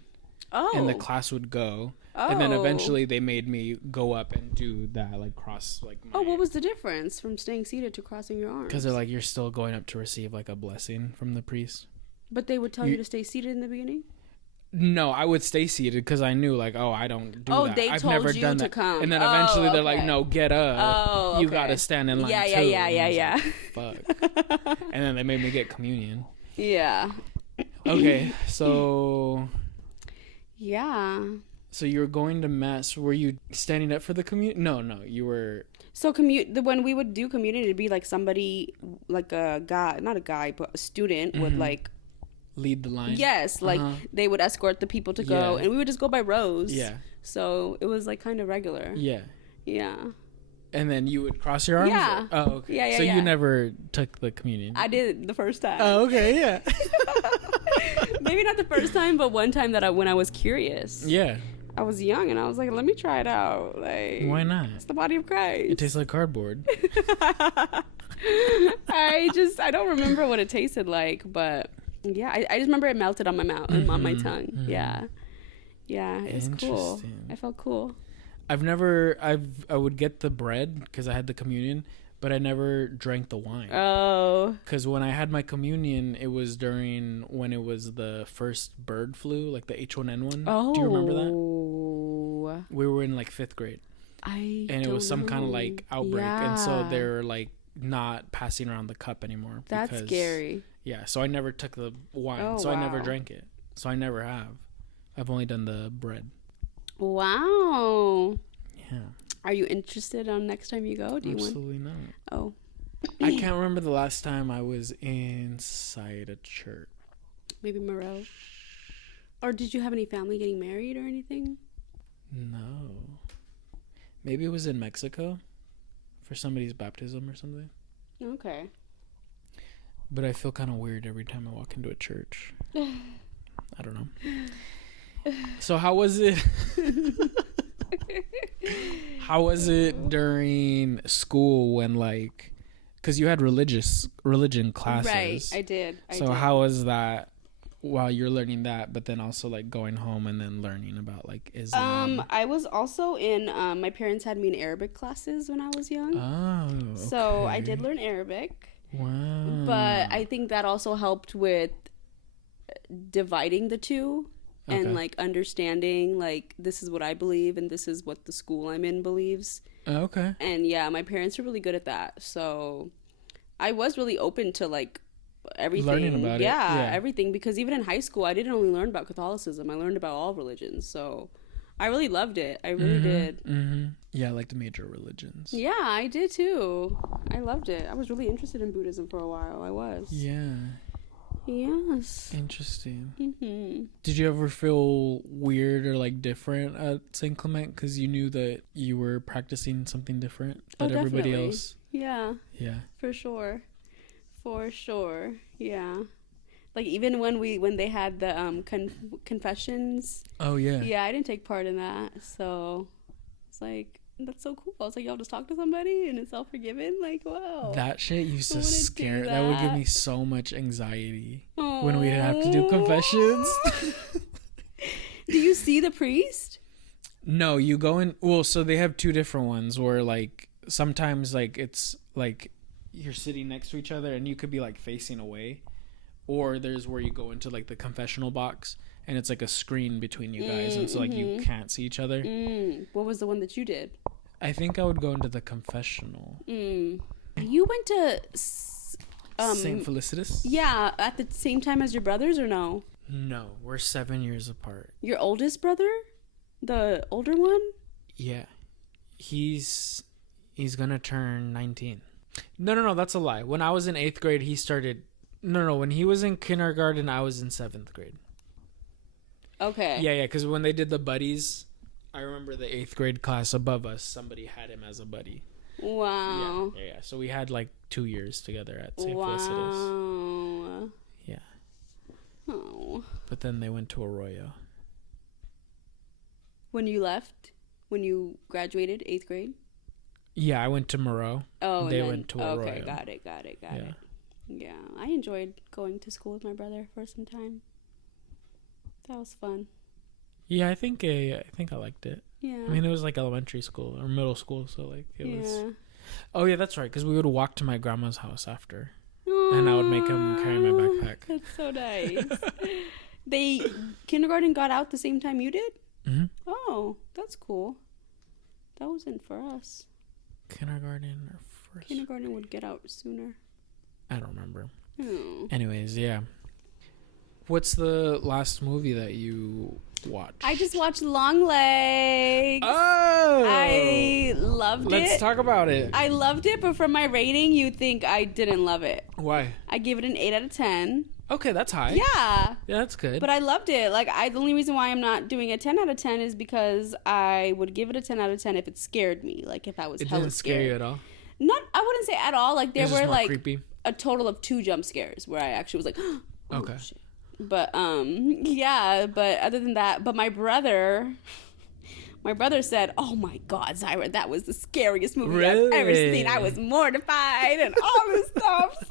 Oh. And the class would go. Oh. And then eventually they made me go up and do that, like cross, like. What was the difference from staying seated to crossing your arms? Because they're like, you're still going up to receive like a blessing from the priest. But they would tell you to stay seated in the beginning? No, I would stay seated because I knew, like, I don't do that. Oh, they I've told never you done to that. come. And then eventually they're like, no, get up. Oh, okay. You got to stand in line too. Yeah. Like, fuck. And then they made me get communion. Yeah. Okay, so. Yeah. So you were going to mass. Were you standing up for the communion? No, you were. So when we would do communion, it'd be like somebody, like a guy, not a guy, but a student would like lead the line. Yes, like they would escort the people to go, and we would just go by rows. Yeah. So it was like kind of regular. Yeah. Yeah. And then you would cross your arms? Yeah. Oh, okay. Yeah. So you never took the communion? I did the first time. Oh, okay, yeah. Maybe not the first time, but one time when I was curious. Yeah. I was young and I was like, let me try it out. Like, why not? It's the body of Christ. It tastes like cardboard. I don't remember what it tasted like, but yeah, I just remember it melted on my mouth and on my tongue. Yeah, it was cool. I felt cool. I would get the bread because I had the communion, but I never drank the wine. Oh. Because when I had my communion, it was when it was the first bird flu, like the H1N1. Oh. Do you remember that? We were in like 5th grade. And it was some kind of like outbreak. Yeah. And so they're like not passing around the cup anymore. That's scary. Yeah. So I never took the wine. I never drank it. So I never have. I've only done the bread. Wow. Yeah. Are you interested on next time you go? Absolutely not. Oh. I can't remember the last time I was inside a church. Maybe Moreau. Or did you have any family getting married or anything? No. Maybe it was in Mexico for somebody's baptism or something. Okay. But I feel kind of weird every time I walk into a church. I don't know. So how was it? How was it during school when like, because you had religion classes? Right, I did. So how was that while you're learning that, but then also like going home and then learning about like Islam? I was also in, my parents had me in Arabic classes when I was young. Oh, okay. So I did learn Arabic. Wow. But I think that also helped with dividing the two. Okay. And like understanding like this is what I believe and this is what the school I'm in believes. Okay. And yeah, my parents are really good at that. So I was really open to like everything. Learning about it. Yeah, everything. Because even in high school, I didn't only learn about Catholicism. I learned about all religions. So I really loved it. I really did. Mm-hmm. Yeah, like the major religions. Yeah, I did too. I loved it. I was really interested in Buddhism for a while. I was. Yeah. Yes. Interesting. Mm-hmm. Did you ever feel weird or like different at St. Clement because you knew that you were practicing something different than everybody else? Yeah. Yeah. For sure. Yeah. Like even when they had the confessions. Oh yeah. Yeah, I didn't take part in that. So it's like, that's so cool. I was like, y'all just talk to somebody and it's all forgiven. Like, wow. That shit used I to wanna do scare. That would give that. me so much anxiety Aww. when we'd have to do confessions. Do you see the priest? No, you go in. Well, so they have two different ones where like sometimes like it's like you're sitting next to each other and you could be like facing away, or there's where you go into like the confessional box and it's like a screen between you guys, and so like you can't see each other. What was the one that you did? I think I would go into the confessional. You went to Saint Felicitas? yeah, at the same time as your brothers, or no? No, we're 7 years apart. Your oldest brother, the older one? Yeah, he's gonna turn 19. No, that's a lie. When I was in 8th grade, he started. No, when he was in kindergarten, I was in 7th grade. Okay. Yeah, because when they did the buddies, I remember the 8th grade class above us, somebody had him as a buddy. Wow. Yeah. So we had like 2 years together at St. Felicitas. Wow. Yeah. Oh. But then they went to Arroyo. When you left, when you graduated 8th grade? Yeah, I went to Moreau. Oh, They and then, went to Arroyo. Okay, got it. Yeah, I enjoyed going to school with my brother for some time. That was fun. Yeah, I think I liked it. Yeah. I mean, it was like elementary school or middle school, so like it was. Yeah. Oh yeah, that's right. Because we would walk to my grandma's house after, and I would make him carry my backpack. That's so nice. Kindergarten got out the same time you did? Mm-hmm. Oh, that's cool. That wasn't for us. Kindergarten or first? Kindergarten would get out sooner. I don't remember. Oh. Anyways, yeah. What's the last movie that you watched? I just watched Longlegs. Oh! I loved it. Let's talk about it. I loved it, but from my rating, you'd think I didn't love it. Why? I gave it an 8 out of 10. Okay, that's high. Yeah. Yeah, that's good. But I loved it. Like, the only reason why I'm not doing a 10 out of 10 is because I would give it a 10 out of 10 if it scared me. Like, if I was it hella didn't scare you at all? I wouldn't say at all. Like, there It's just were, more like, creepy. a total of 2 jump scares where I actually was like, oh, Okay. shit. But, yeah, but other than that, but my brother said, oh my God, Zaira, that was the scariest movie I've ever seen. I was mortified and all this stuff.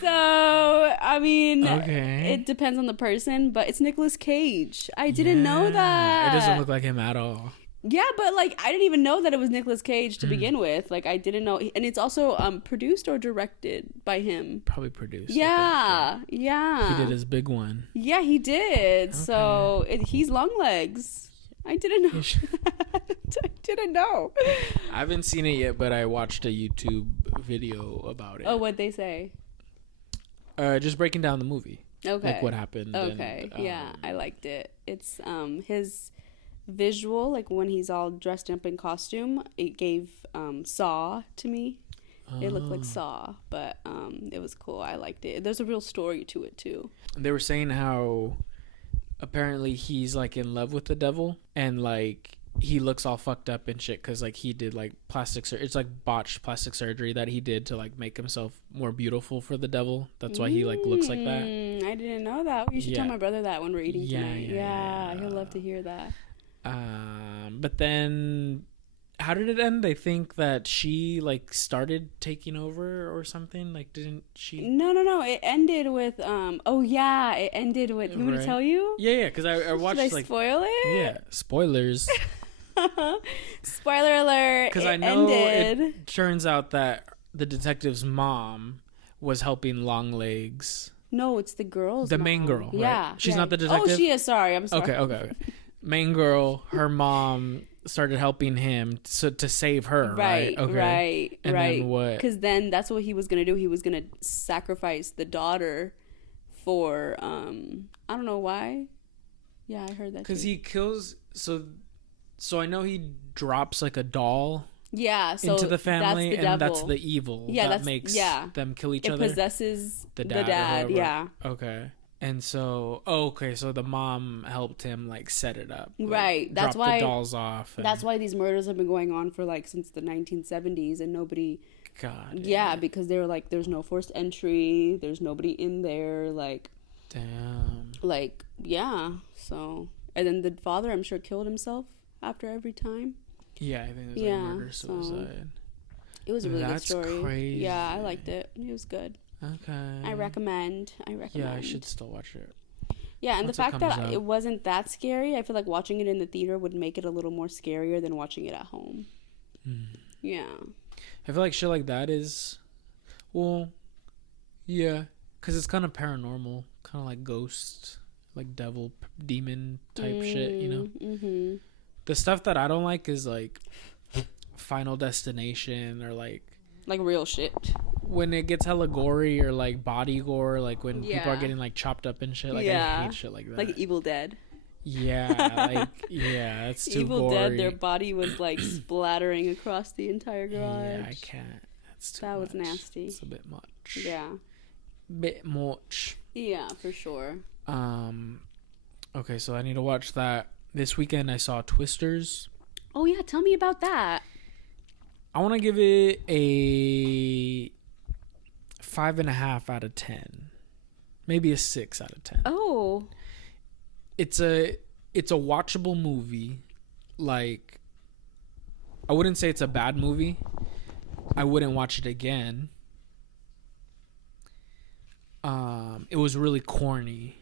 So, I mean, Okay. it depends on the person, but it's Nicolas Cage. I didn't know that. It doesn't look like him at all. Yeah, but like I didn't even know that it was Nicolas Cage to begin with. Like I didn't know, and it's also produced or directed by him. Probably produced. Yeah, yeah. He did his big one. Yeah, he did. So he's Longlegs. I didn't know. I didn't know. I haven't seen it yet, but I watched a YouTube video about it. Oh, what'd they say? Just breaking down the movie. Okay. Like what happened. Okay. And, yeah, I liked it. It's his visual, like when he's all dressed up in costume, it gave Saw to me. It looked like Saw, but it was cool. I liked it. There's a real story to it too. They were saying how apparently he's like in love with the devil, and like he looks all fucked up and shit because like he did like it's like botched plastic surgery that he did to like make himself more beautiful for the devil. That's why he like looks like that. I didn't know that. You should tell my brother that when we're eating tonight. Yeah, he'll love to hear that. But then how did it end? They think that she like started taking over or something. Like, didn't she? No. It ended with it ended with. You want me to tell you? Yeah. Because I watched. Should I spoil it? Yeah, spoilers. Spoiler alert! Because I know it turns out that the detective's mom was helping Longlegs. No, it's the girl's The mom. main girl. Right? Yeah, she's not the detective. Oh, she is. Sorry, I'm sorry. Okay. Main girl, her mom started helping him to save her. Right. Okay. Right. Then what? Because then that's what he was gonna do. He was gonna sacrifice the daughter for I don't know why. Yeah, I heard that. Because he kills. So I know he drops like a doll. Yeah, so into the family, that's the devil. that's the evil. Yeah, that makes them kill each other. It possesses the dad. or Yeah. Okay. And so, so the mom helped him like set it up, like, Right. That's drop why the dolls off. That's why these murders have been going on for like since the 1970s, and nobody. God. Yeah, because they were like, there's no forced entry, there's nobody in there, like. Damn. Like, yeah. So, and then the father, I'm sure, killed himself after every time. Yeah, I think it was like murder suicide. It was a really good story. That's crazy. Yeah, I liked it. It was good. Okay. I recommend. Yeah, I should still watch it. Yeah, and Once the fact that out. it wasn't that scary, I feel like watching it in the theater would make it a little more scarier than watching it at home. Yeah. I feel like shit like that is, well, yeah, because it's kind of paranormal, kind of like ghost, like devil, demon type shit, you know? Mm-hmm. The stuff that I don't like is like Final Destination or like real shit. When it gets hella gory or like body gore, like when people are getting like chopped up and shit. Like I hate shit like that. Like Evil Dead. Yeah, that's too Evil gory. Dead, their body was like splattering across the entire garage. Yeah, I can't. That's too much. That was nasty. It's a bit much. Yeah. Bit much. Yeah, for sure. Okay, so I need to watch that. This weekend I saw Twisters. Oh yeah, tell me about that. I want to give it a 5.5 out of 10, maybe a 6 out of 10. Oh, it's a watchable movie. Like, I wouldn't say it's a bad movie. I wouldn't watch it again. It was really corny.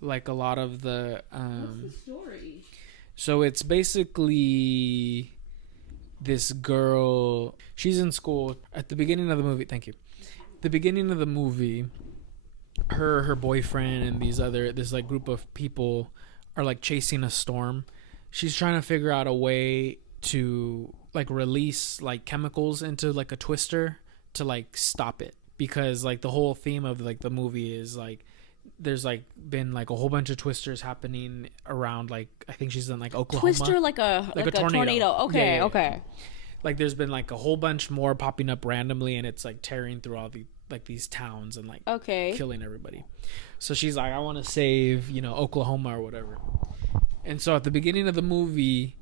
Like a lot of the what's the story? So it's basically this girl, she's in school at the beginning of the movie. Thank you. The beginning of the movie, her boyfriend and this like group of people are like chasing a storm. She's trying to figure out a way to like release like chemicals into like a twister to like stop it, because like the whole theme of like the movie is like there's like been like a whole bunch of twisters happening around, like I think she's in like Oklahoma. Twister like a tornado. Okay, okay. Like there's been like a whole bunch more popping up randomly, and it's like tearing through all the like these towns and like killing everybody. So she's like, I want to save, Oklahoma or whatever. And so at the beginning of the movie,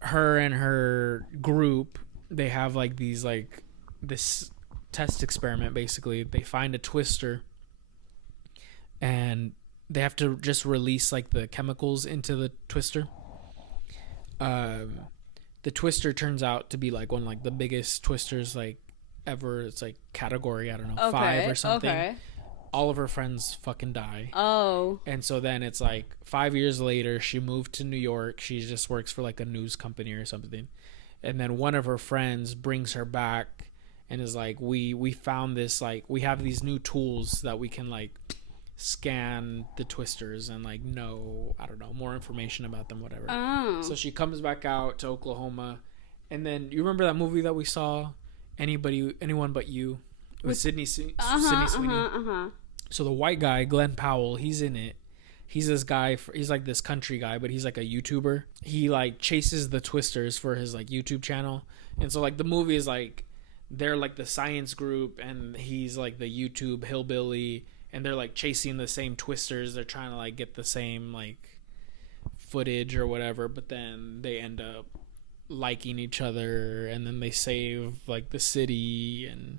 her and her group, they have like these like this test experiment. Basically, they find a twister and they have to just release like the chemicals into the twister. The twister turns out to be like one of like the biggest twisters like ever. It's like category, I don't know, 5 or something. Okay. All of her friends fucking die. Oh. And so then it's like 5 years later, she moved to New York. She just works for like a news company or something. And then one of her friends brings her back and is like, we found this, like, we have these new tools that we can like scan the twisters and like know, I don't know, more information about them, whatever. Oh. So she comes back out to Oklahoma. And then you remember that movie that we saw, Anyone But You, with Sydney Sweeney? So the white guy, Glenn Powell, he's in it. He's this guy, he's like this country guy, but he's like a YouTuber. He like chases the twisters for his like YouTube channel. And so like the movie is like, they're like the science group and he's like the YouTube hillbilly, and they're like chasing the same twisters. They're trying to like get the same like footage or whatever, but then they end up liking each other, and then they save like the city. And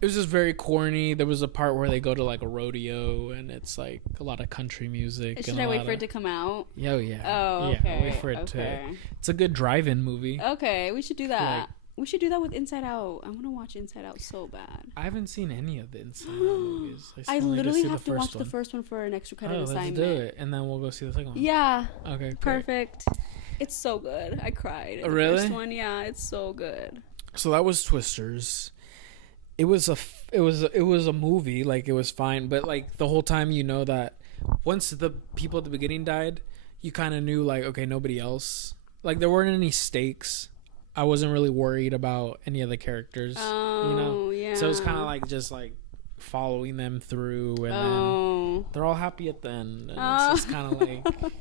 it was just very corny. There was a part where they go to like a rodeo, and it's like a lot of country music. Should I wait for it to come out? Oh yeah. Oh, okay. Yeah, wait for it to. It's a good drive-in movie. Okay, we should do that. We should do that with Inside Out. I want to watch Inside Out so bad. I haven't seen any of the Inside Out movies. I literally have to watch the first one for an extra credit assignment. Let's do it, and then we'll go see the second one. Yeah. Okay. Great. Perfect. It's so good. I cried. In really? The first one, yeah, it's so good. So that was Twisters. It was a movie. Like, it was fine, but like the whole time, that once the people at the beginning died, you kind of knew like, okay, nobody else. Like, there weren't any stakes. I wasn't really worried about any of the characters. Oh, yeah. So it was kind of like just like following them through, and then they're all happy at the end. And it's just kind of like,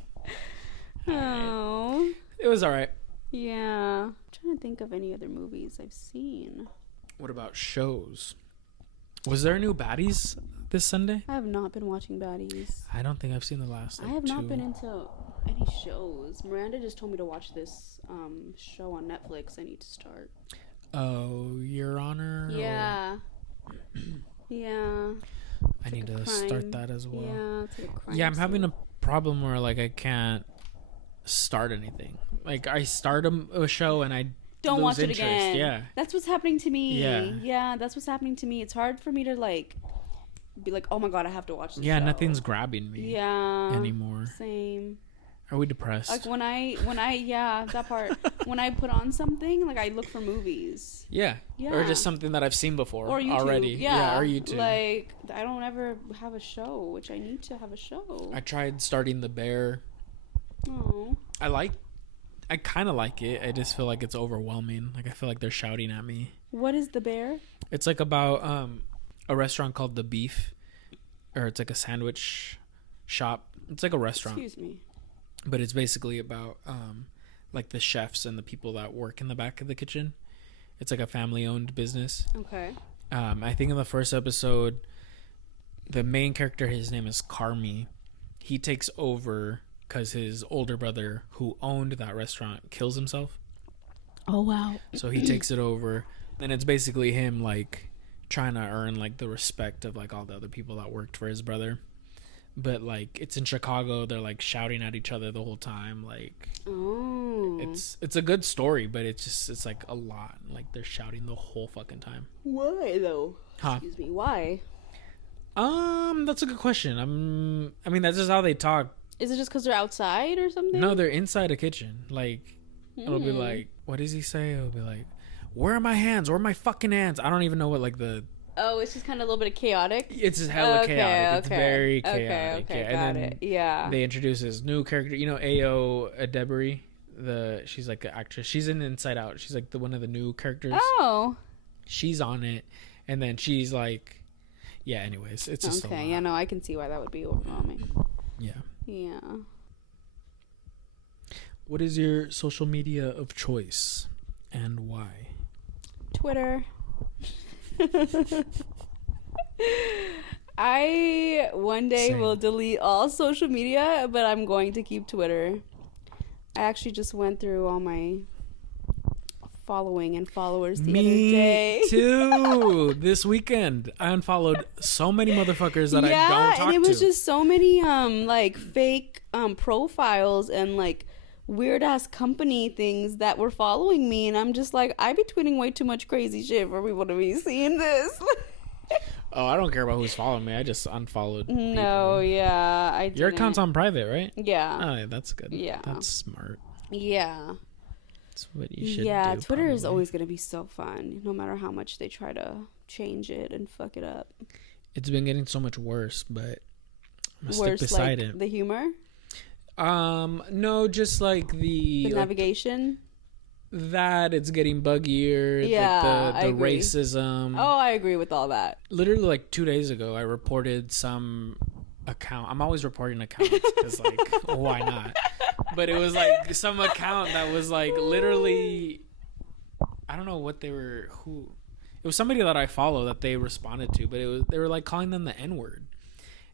oh, it was all right. Yeah. I'm trying to think of any other movies I've seen. What about shows? Was there new baddies this Sunday? I have not been watching baddies. I don't think I've seen the last. I have not been into any shows. Miranda just told me to watch this show on Netflix. I need to start. Oh, Your Honor. Yeah. Yeah. I need to start that as well. Yeah, it's like a crime. Yeah, I'm having a problem where like I can't start anything. Like I start a show and I don't lose watch it interest. again. Yeah, that's what's happening to me. Yeah, that's what's happening to me. It's hard for me to like be like, oh my god, I have to watch this. Yeah, show. nothing's grabbing me. Yeah, anymore. Same. Are we depressed? Like when I yeah, that part. When I put on something, like I look for movies. Yeah. Or just something that I've seen before or YouTube. already. Yeah. Or YouTube. Like I don't ever have a show, which I need to have a show. I tried starting The Bear. Oh. I kind of like it. I just feel like it's overwhelming. Like I feel like they're shouting at me. What is The Bear? It's like about a restaurant called The Beef, or it's like a sandwich shop. It's like a restaurant. Excuse me. But it's basically about like the chefs and the people that work in the back of the kitchen. It's like a family-owned business. Okay. I think in the first episode, the main character, his name is Carmi. He takes over because his older brother, who owned that restaurant, kills himself. Oh wow! So he takes it over, and it's basically him like trying to earn like the respect of like all the other people that worked for his brother. But like it's in Chicago, they're like shouting at each other the whole time. Like, it's a good story, but it's like a lot. Like they're shouting the whole fucking time. Why though? Huh? Excuse me. Why? That's a good question. I mean, that's just how they talk. Is it just because they're outside or something? No, they're inside a kitchen. Like, it'll be like, what does he say? It'll be like, where are my hands? Where are my fucking hands? I don't even know what like the. Oh, it's just kind of a little bit of chaotic. It's just hella chaotic. It's very chaotic. Okay, yeah. got And then it. Yeah. They introduce this new character. You know, Ayo Adebari. She's like an actress. She's in Inside Out. She's like one of the new characters. Oh. She's on it, and then she's like, yeah. Anyways, it's just okay. Yeah, no, I can see why that would be overwhelming. Yeah. Yeah. What is your social media of choice, and why? Twitter. I one day will delete all social media, but I'm going to keep Twitter. I actually just went through all my following and followers the other day. Me too. This weekend, I unfollowed so many motherfuckers that I don't talk to. And it was just so many like fake profiles and like weird ass company things that were following me, and I'm just like, I be tweeting way too much crazy shit for people to be seeing this. Oh, I don't care about who's following me. I just unfollowed people. No, yeah, I didn't. Your account's on private, right? Yeah. Oh, yeah, that's good. Yeah. That's smart. Yeah. That's what you should do. Yeah, Twitter is probably. always going to be so fun, no matter how much they try to change it and fuck it up. It's been getting so much worse, but I'm gonna stick beside like it. The humor? No, just like the navigation. That it's getting buggier. Yeah, like the racism. Oh, I agree with all that. Literally, like 2 days ago, I reported some account. I'm always reporting accounts because, like, why not? But it was like some account that was like literally, I don't know what they were. Who? It was somebody that I follow that they responded to, but they were like calling them the N-word,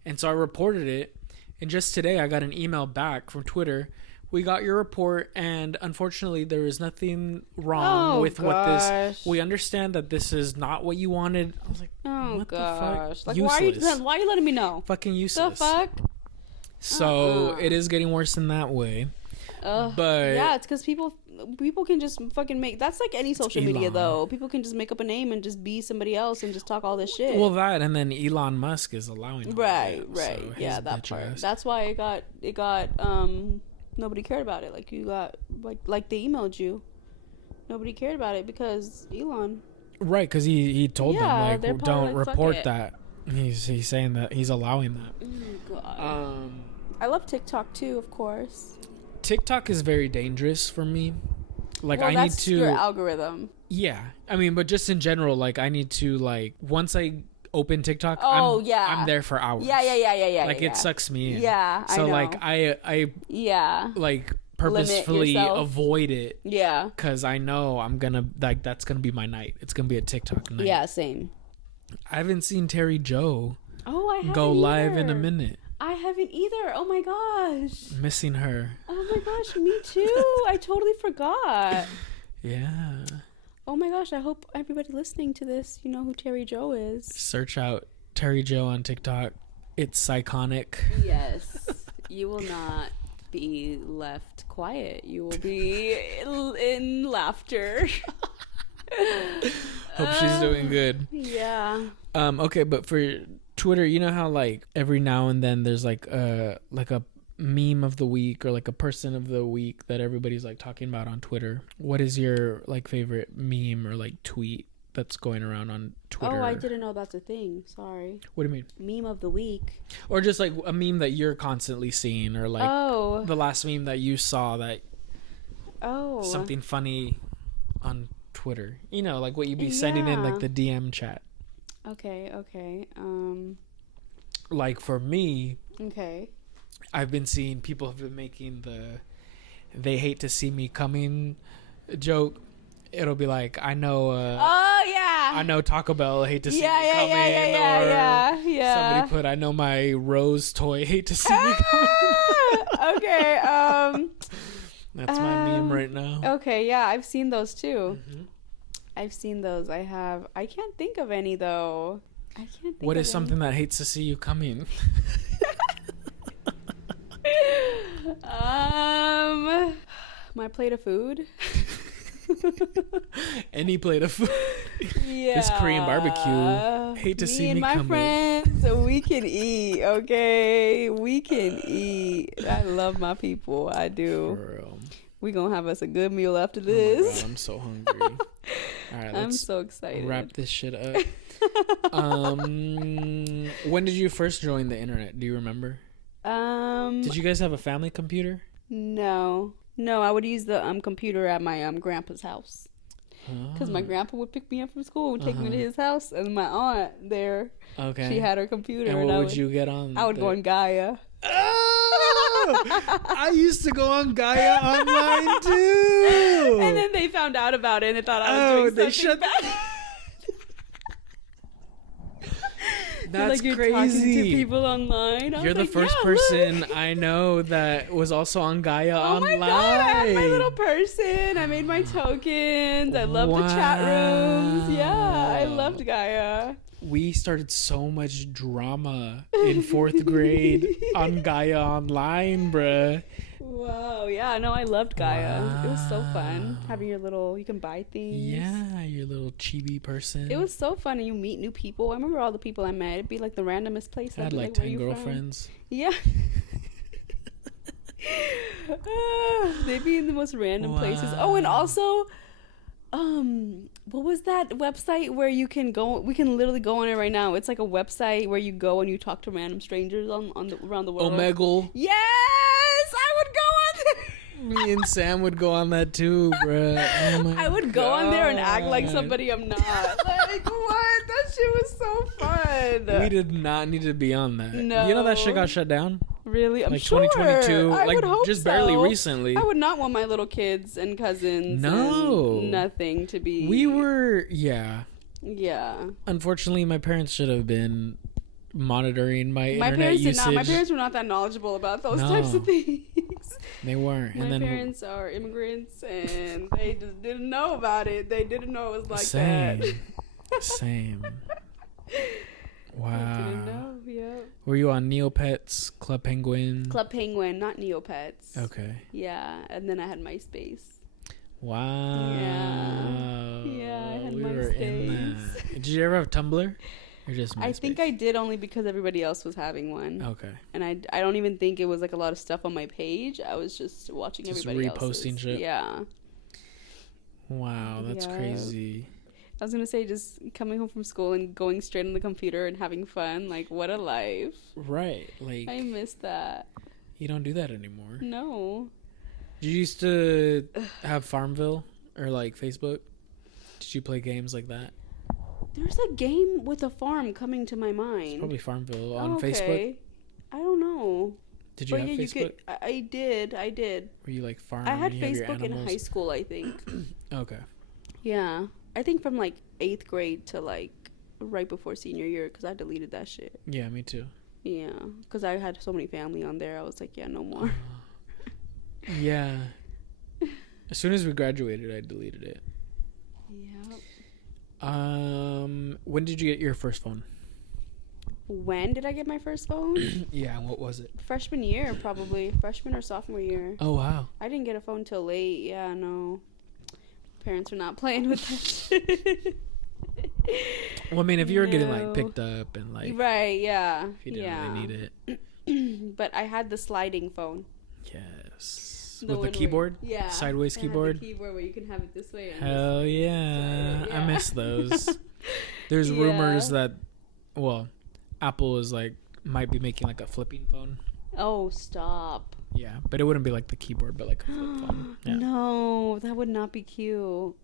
and so I reported it. And just today, I got an email back from Twitter. We got your report, and unfortunately, there is nothing wrong with what this. We understand that this is not what you wanted. I was like, what the fuck? Like, useless. why are you letting me know? Fucking useless. The fuck? So it is getting worse in that way. But yeah, it's because people can just fucking make. That's like any social media, though. People can just make up a name and just be somebody else and just talk all this shit. Well, that and then Elon Musk is allowing. Right. So yeah, that part. Ass. That's why it got. Nobody cared about it. Like you got like they emailed you. Nobody cared about it because Elon. Right, because he told them like don't like, report that. He's saying that he's allowing that. Oh, God. I love TikTok too, of course. TikTok is very dangerous for me. Like I need to your algorithm. Yeah, I mean, but just in general, like I need to like once I open TikTok, I'm there for hours. Yeah. Like it sucks me in. Yeah, so I know. like I like purposefully avoid it. Yeah, because I know I'm gonna like that's gonna be my night. It's gonna be a TikTok night. Yeah, same. I haven't seen Terry Joe Oh, I haven't go live in a either. minute. I haven't either. Oh my gosh. Missing her. Oh my gosh, me too. I totally forgot. Yeah. Oh my gosh, I hope everybody listening to this, you know who Terry Joe is. Search out Terry Joe on TikTok. It's iconic. Yes. You will not be left quiet. You will be in laughter. Hope she's doing good. Yeah. Okay, but for Twitter, you know how like every now and then there's like a meme of the week or like a person of the week that everybody's like talking about on Twitter. What is your like favorite meme or like tweet that's going around on Twitter? Oh, I didn't know that's a thing. Sorry. What do you mean? Meme of the week. Or just like a meme that you're constantly seeing, or like the last meme that you saw that something funny on Twitter. You know, like what you'd be sending in like the DM chat. Okay. Like for me, Okay. I've been seeing people have been making the "they hate to see me coming" joke. It'll be like, I know I know Taco Bell hate to see me coming, yeah. Somebody put, I know my Rose toy hate to see me coming. Okay. That's my meme right now. Okay, yeah, I've seen those too. Mm-hmm. I've seen those. I can't think of any though. I can't think What of is something that hates to see you coming? My plate of food. Any plate of food. Yeah. This Korean barbecue. Hate to see me my coming. friends, we can eat, okay? We can eat. I love my people. I do. For real. We gonna have us a good meal after Oh my this. God, I'm so hungry. All right, I'm let's so excited. wrap this shit up. When did you first join the internet? Do you remember? Did you guys have a family computer? No, I would use the computer at my grandpa's house. Because my grandpa would pick me up from school and take me to his house, and my aunt there, she had her computer. And what would you get on? I would go on Gaia. Oh! I used to go on Gaia Online too. And then they found out about it and they thought I was doing something bad. That's like, you're crazy. Talking to people online. You're the first person I know that was also on Gaia Online. Oh my God, I had my little person. I made my tokens. I loved the chat rooms. Yeah, I loved Gaia. We started so much drama in 4th grade on Gaia Online, bruh. Wow, yeah, no, I loved Gaia. Wow. It was so fun. Having your little, you can buy things. Yeah, your little chibi person. It was so fun, and you meet new people. I remember all the people I met. It'd be like the randomest place. I had like 10 girlfriends. Yeah. They'd be in the most random places. Oh, and also, what was that website where you can go? We can literally go on it right now. It's like a website where you go and you talk to random strangers around the world. Omegle. Yes, I would go on there. Me and Sam would go on that too, bruh. Oh I would go on there and act like somebody I'm not. Like, what? That shit was so fun. We did not need to be on that. No. You know that shit got shut down? Really? I'm like sure. 2022. I like would hope just so. barely recently. I would not want my little kids and cousins. No. And nothing to be. We were, yeah. Yeah. Unfortunately, my parents should have been monitoring my internet parents usage. did not. My parents were not that knowledgeable about those types of things. They weren't. My parents are immigrants, and they just didn't know about it. They didn't know it was like that. Same. Wow. I didn't know. Yeah. Were you on Neopets, Club Penguin? Club Penguin, not Neopets. Okay. Yeah, and then I had MySpace. Wow. Yeah, I had we MySpace. were in that. Did you ever have Tumblr? Or just MySpace? I think I did, only because everybody else was having one. Okay. And I don't even think it was like a lot of stuff on my page. I was just watching everybody reposting shit. Yeah. Wow, that's crazy. I was gonna say, just coming home from school and going straight on the computer and having fun. Like, what a life. Right. Like, I miss that. You don't do that anymore. No. Did you used to have Farmville or like Facebook? Did you play games like that? There's a game with a farm coming to my mind. It's probably Farmville on Facebook. I don't know. Did you have Facebook? I did. Were you like farm? I had Facebook in high school, I think. Okay. Yeah. I think from like 8th grade to like right before senior year because I deleted that shit. Yeah, me too. Yeah, because I had so many family on there. I was like, yeah, no more. Yeah. As soon as we graduated, I deleted it. Yeah. When did you get your first phone? When did I get my first phone? Yeah, what was it? Freshman year, probably. Freshman or sophomore year. Oh, wow. I didn't get a phone till late. Yeah, no. Parents were not playing with that shit. Well, I mean, if you were getting, like, picked up and, like... Right, yeah. If you didn't really need it. But I had the sliding phone. Yes. The with the keyboard? Where, yeah. Sideways keyboard? The keyboard where you can have it this way. And Hell this way. yeah. Yeah. I miss those. There's rumors that, well, Apple is, like, might be making, like, a flipping phone. Oh, stop. Yeah, but it wouldn't be like the keyboard, but like a flip phone. Yeah. No, that would not be cute.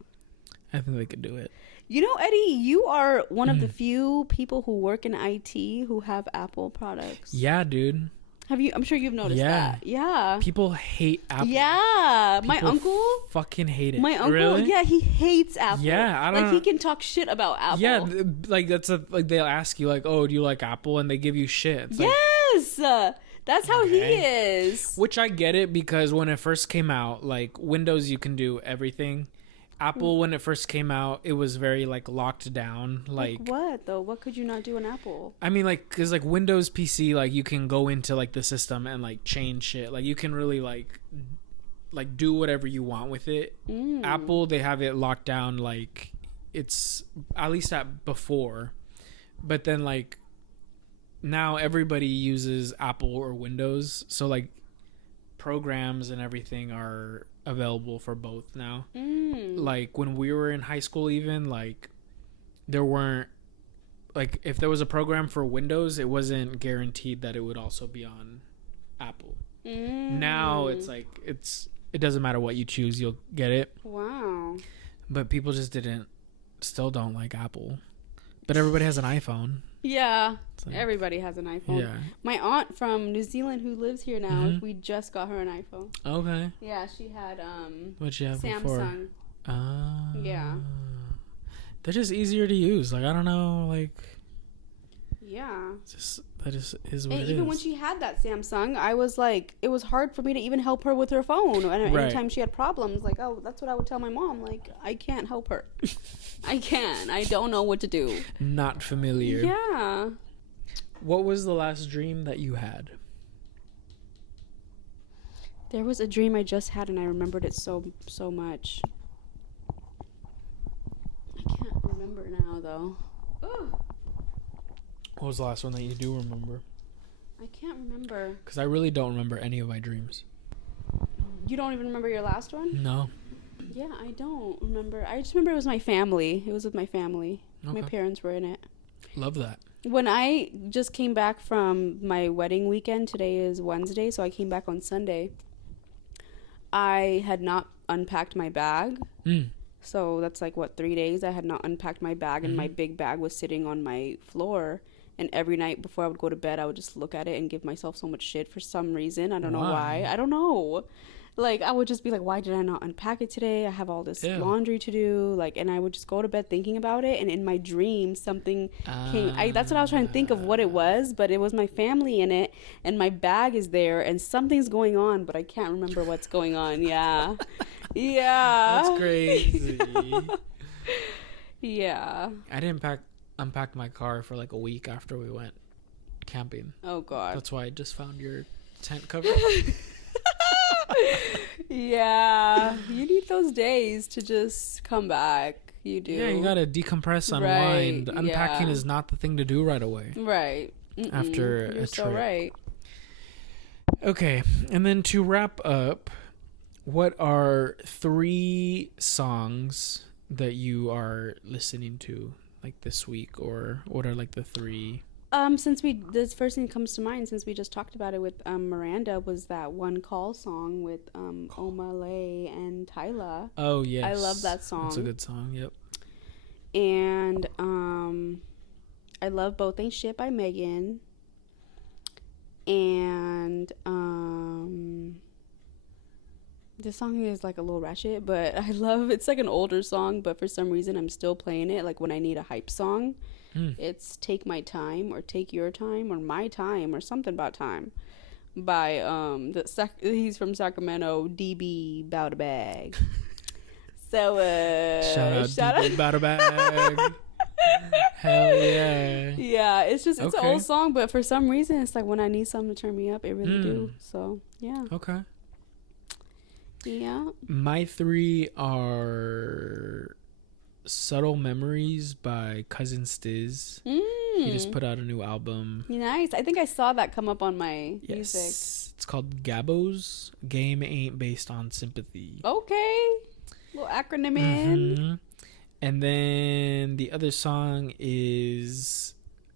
I think they could do it. You know, Eddie, you are one of the few people who work in IT who have Apple products. Yeah, dude. Have you? I'm sure you've noticed that. Yeah. People hate Apple. Yeah. People my uncle fucking hate it. My uncle, really? yeah, he hates Apple. Yeah, I don't like know. he can talk shit about Apple. Yeah, like that's like they'll ask you like, "Oh, do you like Apple?" and they give you shit. It's yes. That's how he is. Which I get it because when it first came out, like Windows you can do everything. Apple when it first came out, it was very like locked down. Like what though? What could you not do in Apple? I mean, like, cause like Windows PC, like you can go into like the system and like change shit. Like you can really like do whatever you want with it. Apple, they have it locked down. Like it's at least at before, but then like now everybody uses Apple or Windows, so like programs and everything are available for both now. Like when we were in high school, even like there weren't like if there was a program for Windows, it wasn't guaranteed that it would also be on Apple. Now it's like it doesn't matter what you choose, you'll get it. Wow. But people just still don't like Apple. But everybody has an iPhone. Yeah, like, everybody has an iPhone. Yeah. My aunt from New Zealand who lives here now, we just got her an iPhone. Okay. Yeah, she had what'd you have Samsung. Before? Yeah. They're just easier to use. Like I don't know, like. Yeah. That just is what and it even is. when she had that Samsung, I was like, it was hard for me to even help her with her phone. And anytime she had problems, like, oh, that's what I would tell my mom. Like, I can't help her. I don't know what to do. Not familiar. Yeah. What was the last dream that you had? There was a dream I just had, and I remembered it so much. I can't remember now, though. Ugh. What was the last one that you do remember? I can't remember. Because I really don't remember any of my dreams. You don't even remember your last one? No. Yeah, I don't remember. I just remember it was my family. It was with my family. Okay. My parents were in it. Love that. When I just came back from my wedding weekend, today is Wednesday, so I came back on Sunday. I had not unpacked my bag. So that's like, 3 days? I had not unpacked my bag, and my big bag was sitting on my floor. And every night before I would go to bed, I would just look at it and give myself so much shit for some reason. I don't know why. I don't know. Like, I would just be like, why did I not unpack it today? I have all this laundry to do. Like, and I would just go to bed thinking about it. And in my dream, something came. That's what I was trying to think of what it was. But it was my family in it. And my bag is there. And something's going on. But I can't remember what's going on. Yeah. Yeah. That's crazy. Yeah. I didn't unpack my car for like a week after we went camping. Oh, God. That's why I just found your tent cover. Yeah, you need those days to just come back. You do. Yeah, you gotta decompress, unwind. Right, Unpacking is not the thing to do right away. Right. After You're a so trip. right. Okay, and then to wrap up, what are 3 songs that you are listening to like this week, or what are like the 3? Since this first thing that comes to mind, since we just talked about it with Miranda, was that One Call song with Omegle and Tyla. Oh yes, I love that song. It's a good song. Yep. And I love Both Ain't Shit by Megan. And this song is like a little ratchet, but I love it's like an older song, but for some reason I'm still playing it like when I need a hype song. It's Take My Time or Take Your Time or My Time or something about time by he's from Sacramento, DB Bout a Bag. So shout out Bout a Bag. Hell yeah. Yeah, it's an old song, but for some reason it's like when I need something to turn me up, it really do. So yeah. Okay. Yeah. My 3 are Subtle Memories by Cousin Stiz. He just put out a new album. Nice. I think I saw that come up on my music. It's called Gabos. Game Ain't Based on Sympathy. Okay. Little acronym in. And then the other song is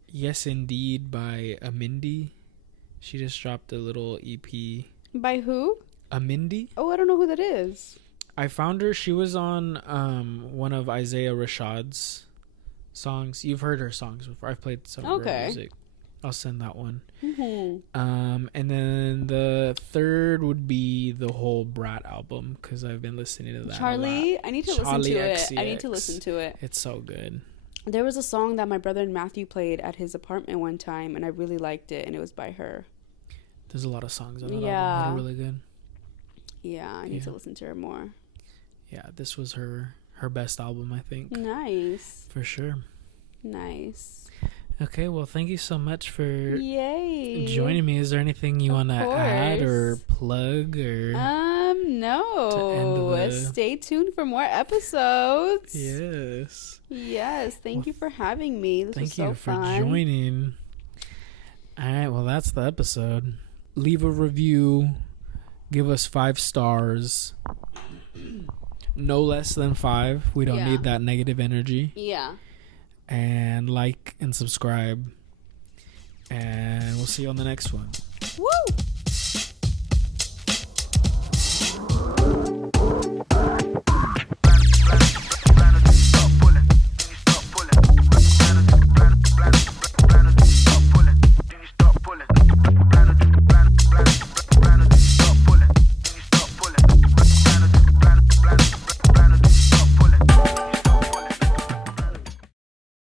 Yes Indeed by Amindi. She just dropped a little EP. By who? Amindi. Oh, I don't know who that is. I found her. She was on one of Isaiah Rashad's songs. You've heard her songs before. I've played some of her music. I'll send that one. And then the third would be the whole Brat album because I've been listening to that. Charlie, I need to listen to it. I need to listen to it. It's so good. There was a song that my brother and Matthew played at his apartment one time, and I really liked it, and it was by her. There's a lot of songs on that album that are really good. Yeah, I need to listen to her more. Yeah, this was her best album, I think. Nice. For sure. Nice. Okay, well, thank you so much for joining me. Is there anything you want to add or plug or? No. Stay tuned for more episodes. Yes. Thank you for having me. This was so fun. Thank you for joining. All right, well, that's the episode. Leave a review. Give us 5 stars. No less than 5. We don't need that negative energy. Yeah. And like and subscribe. And we'll see you on the next one. Woo!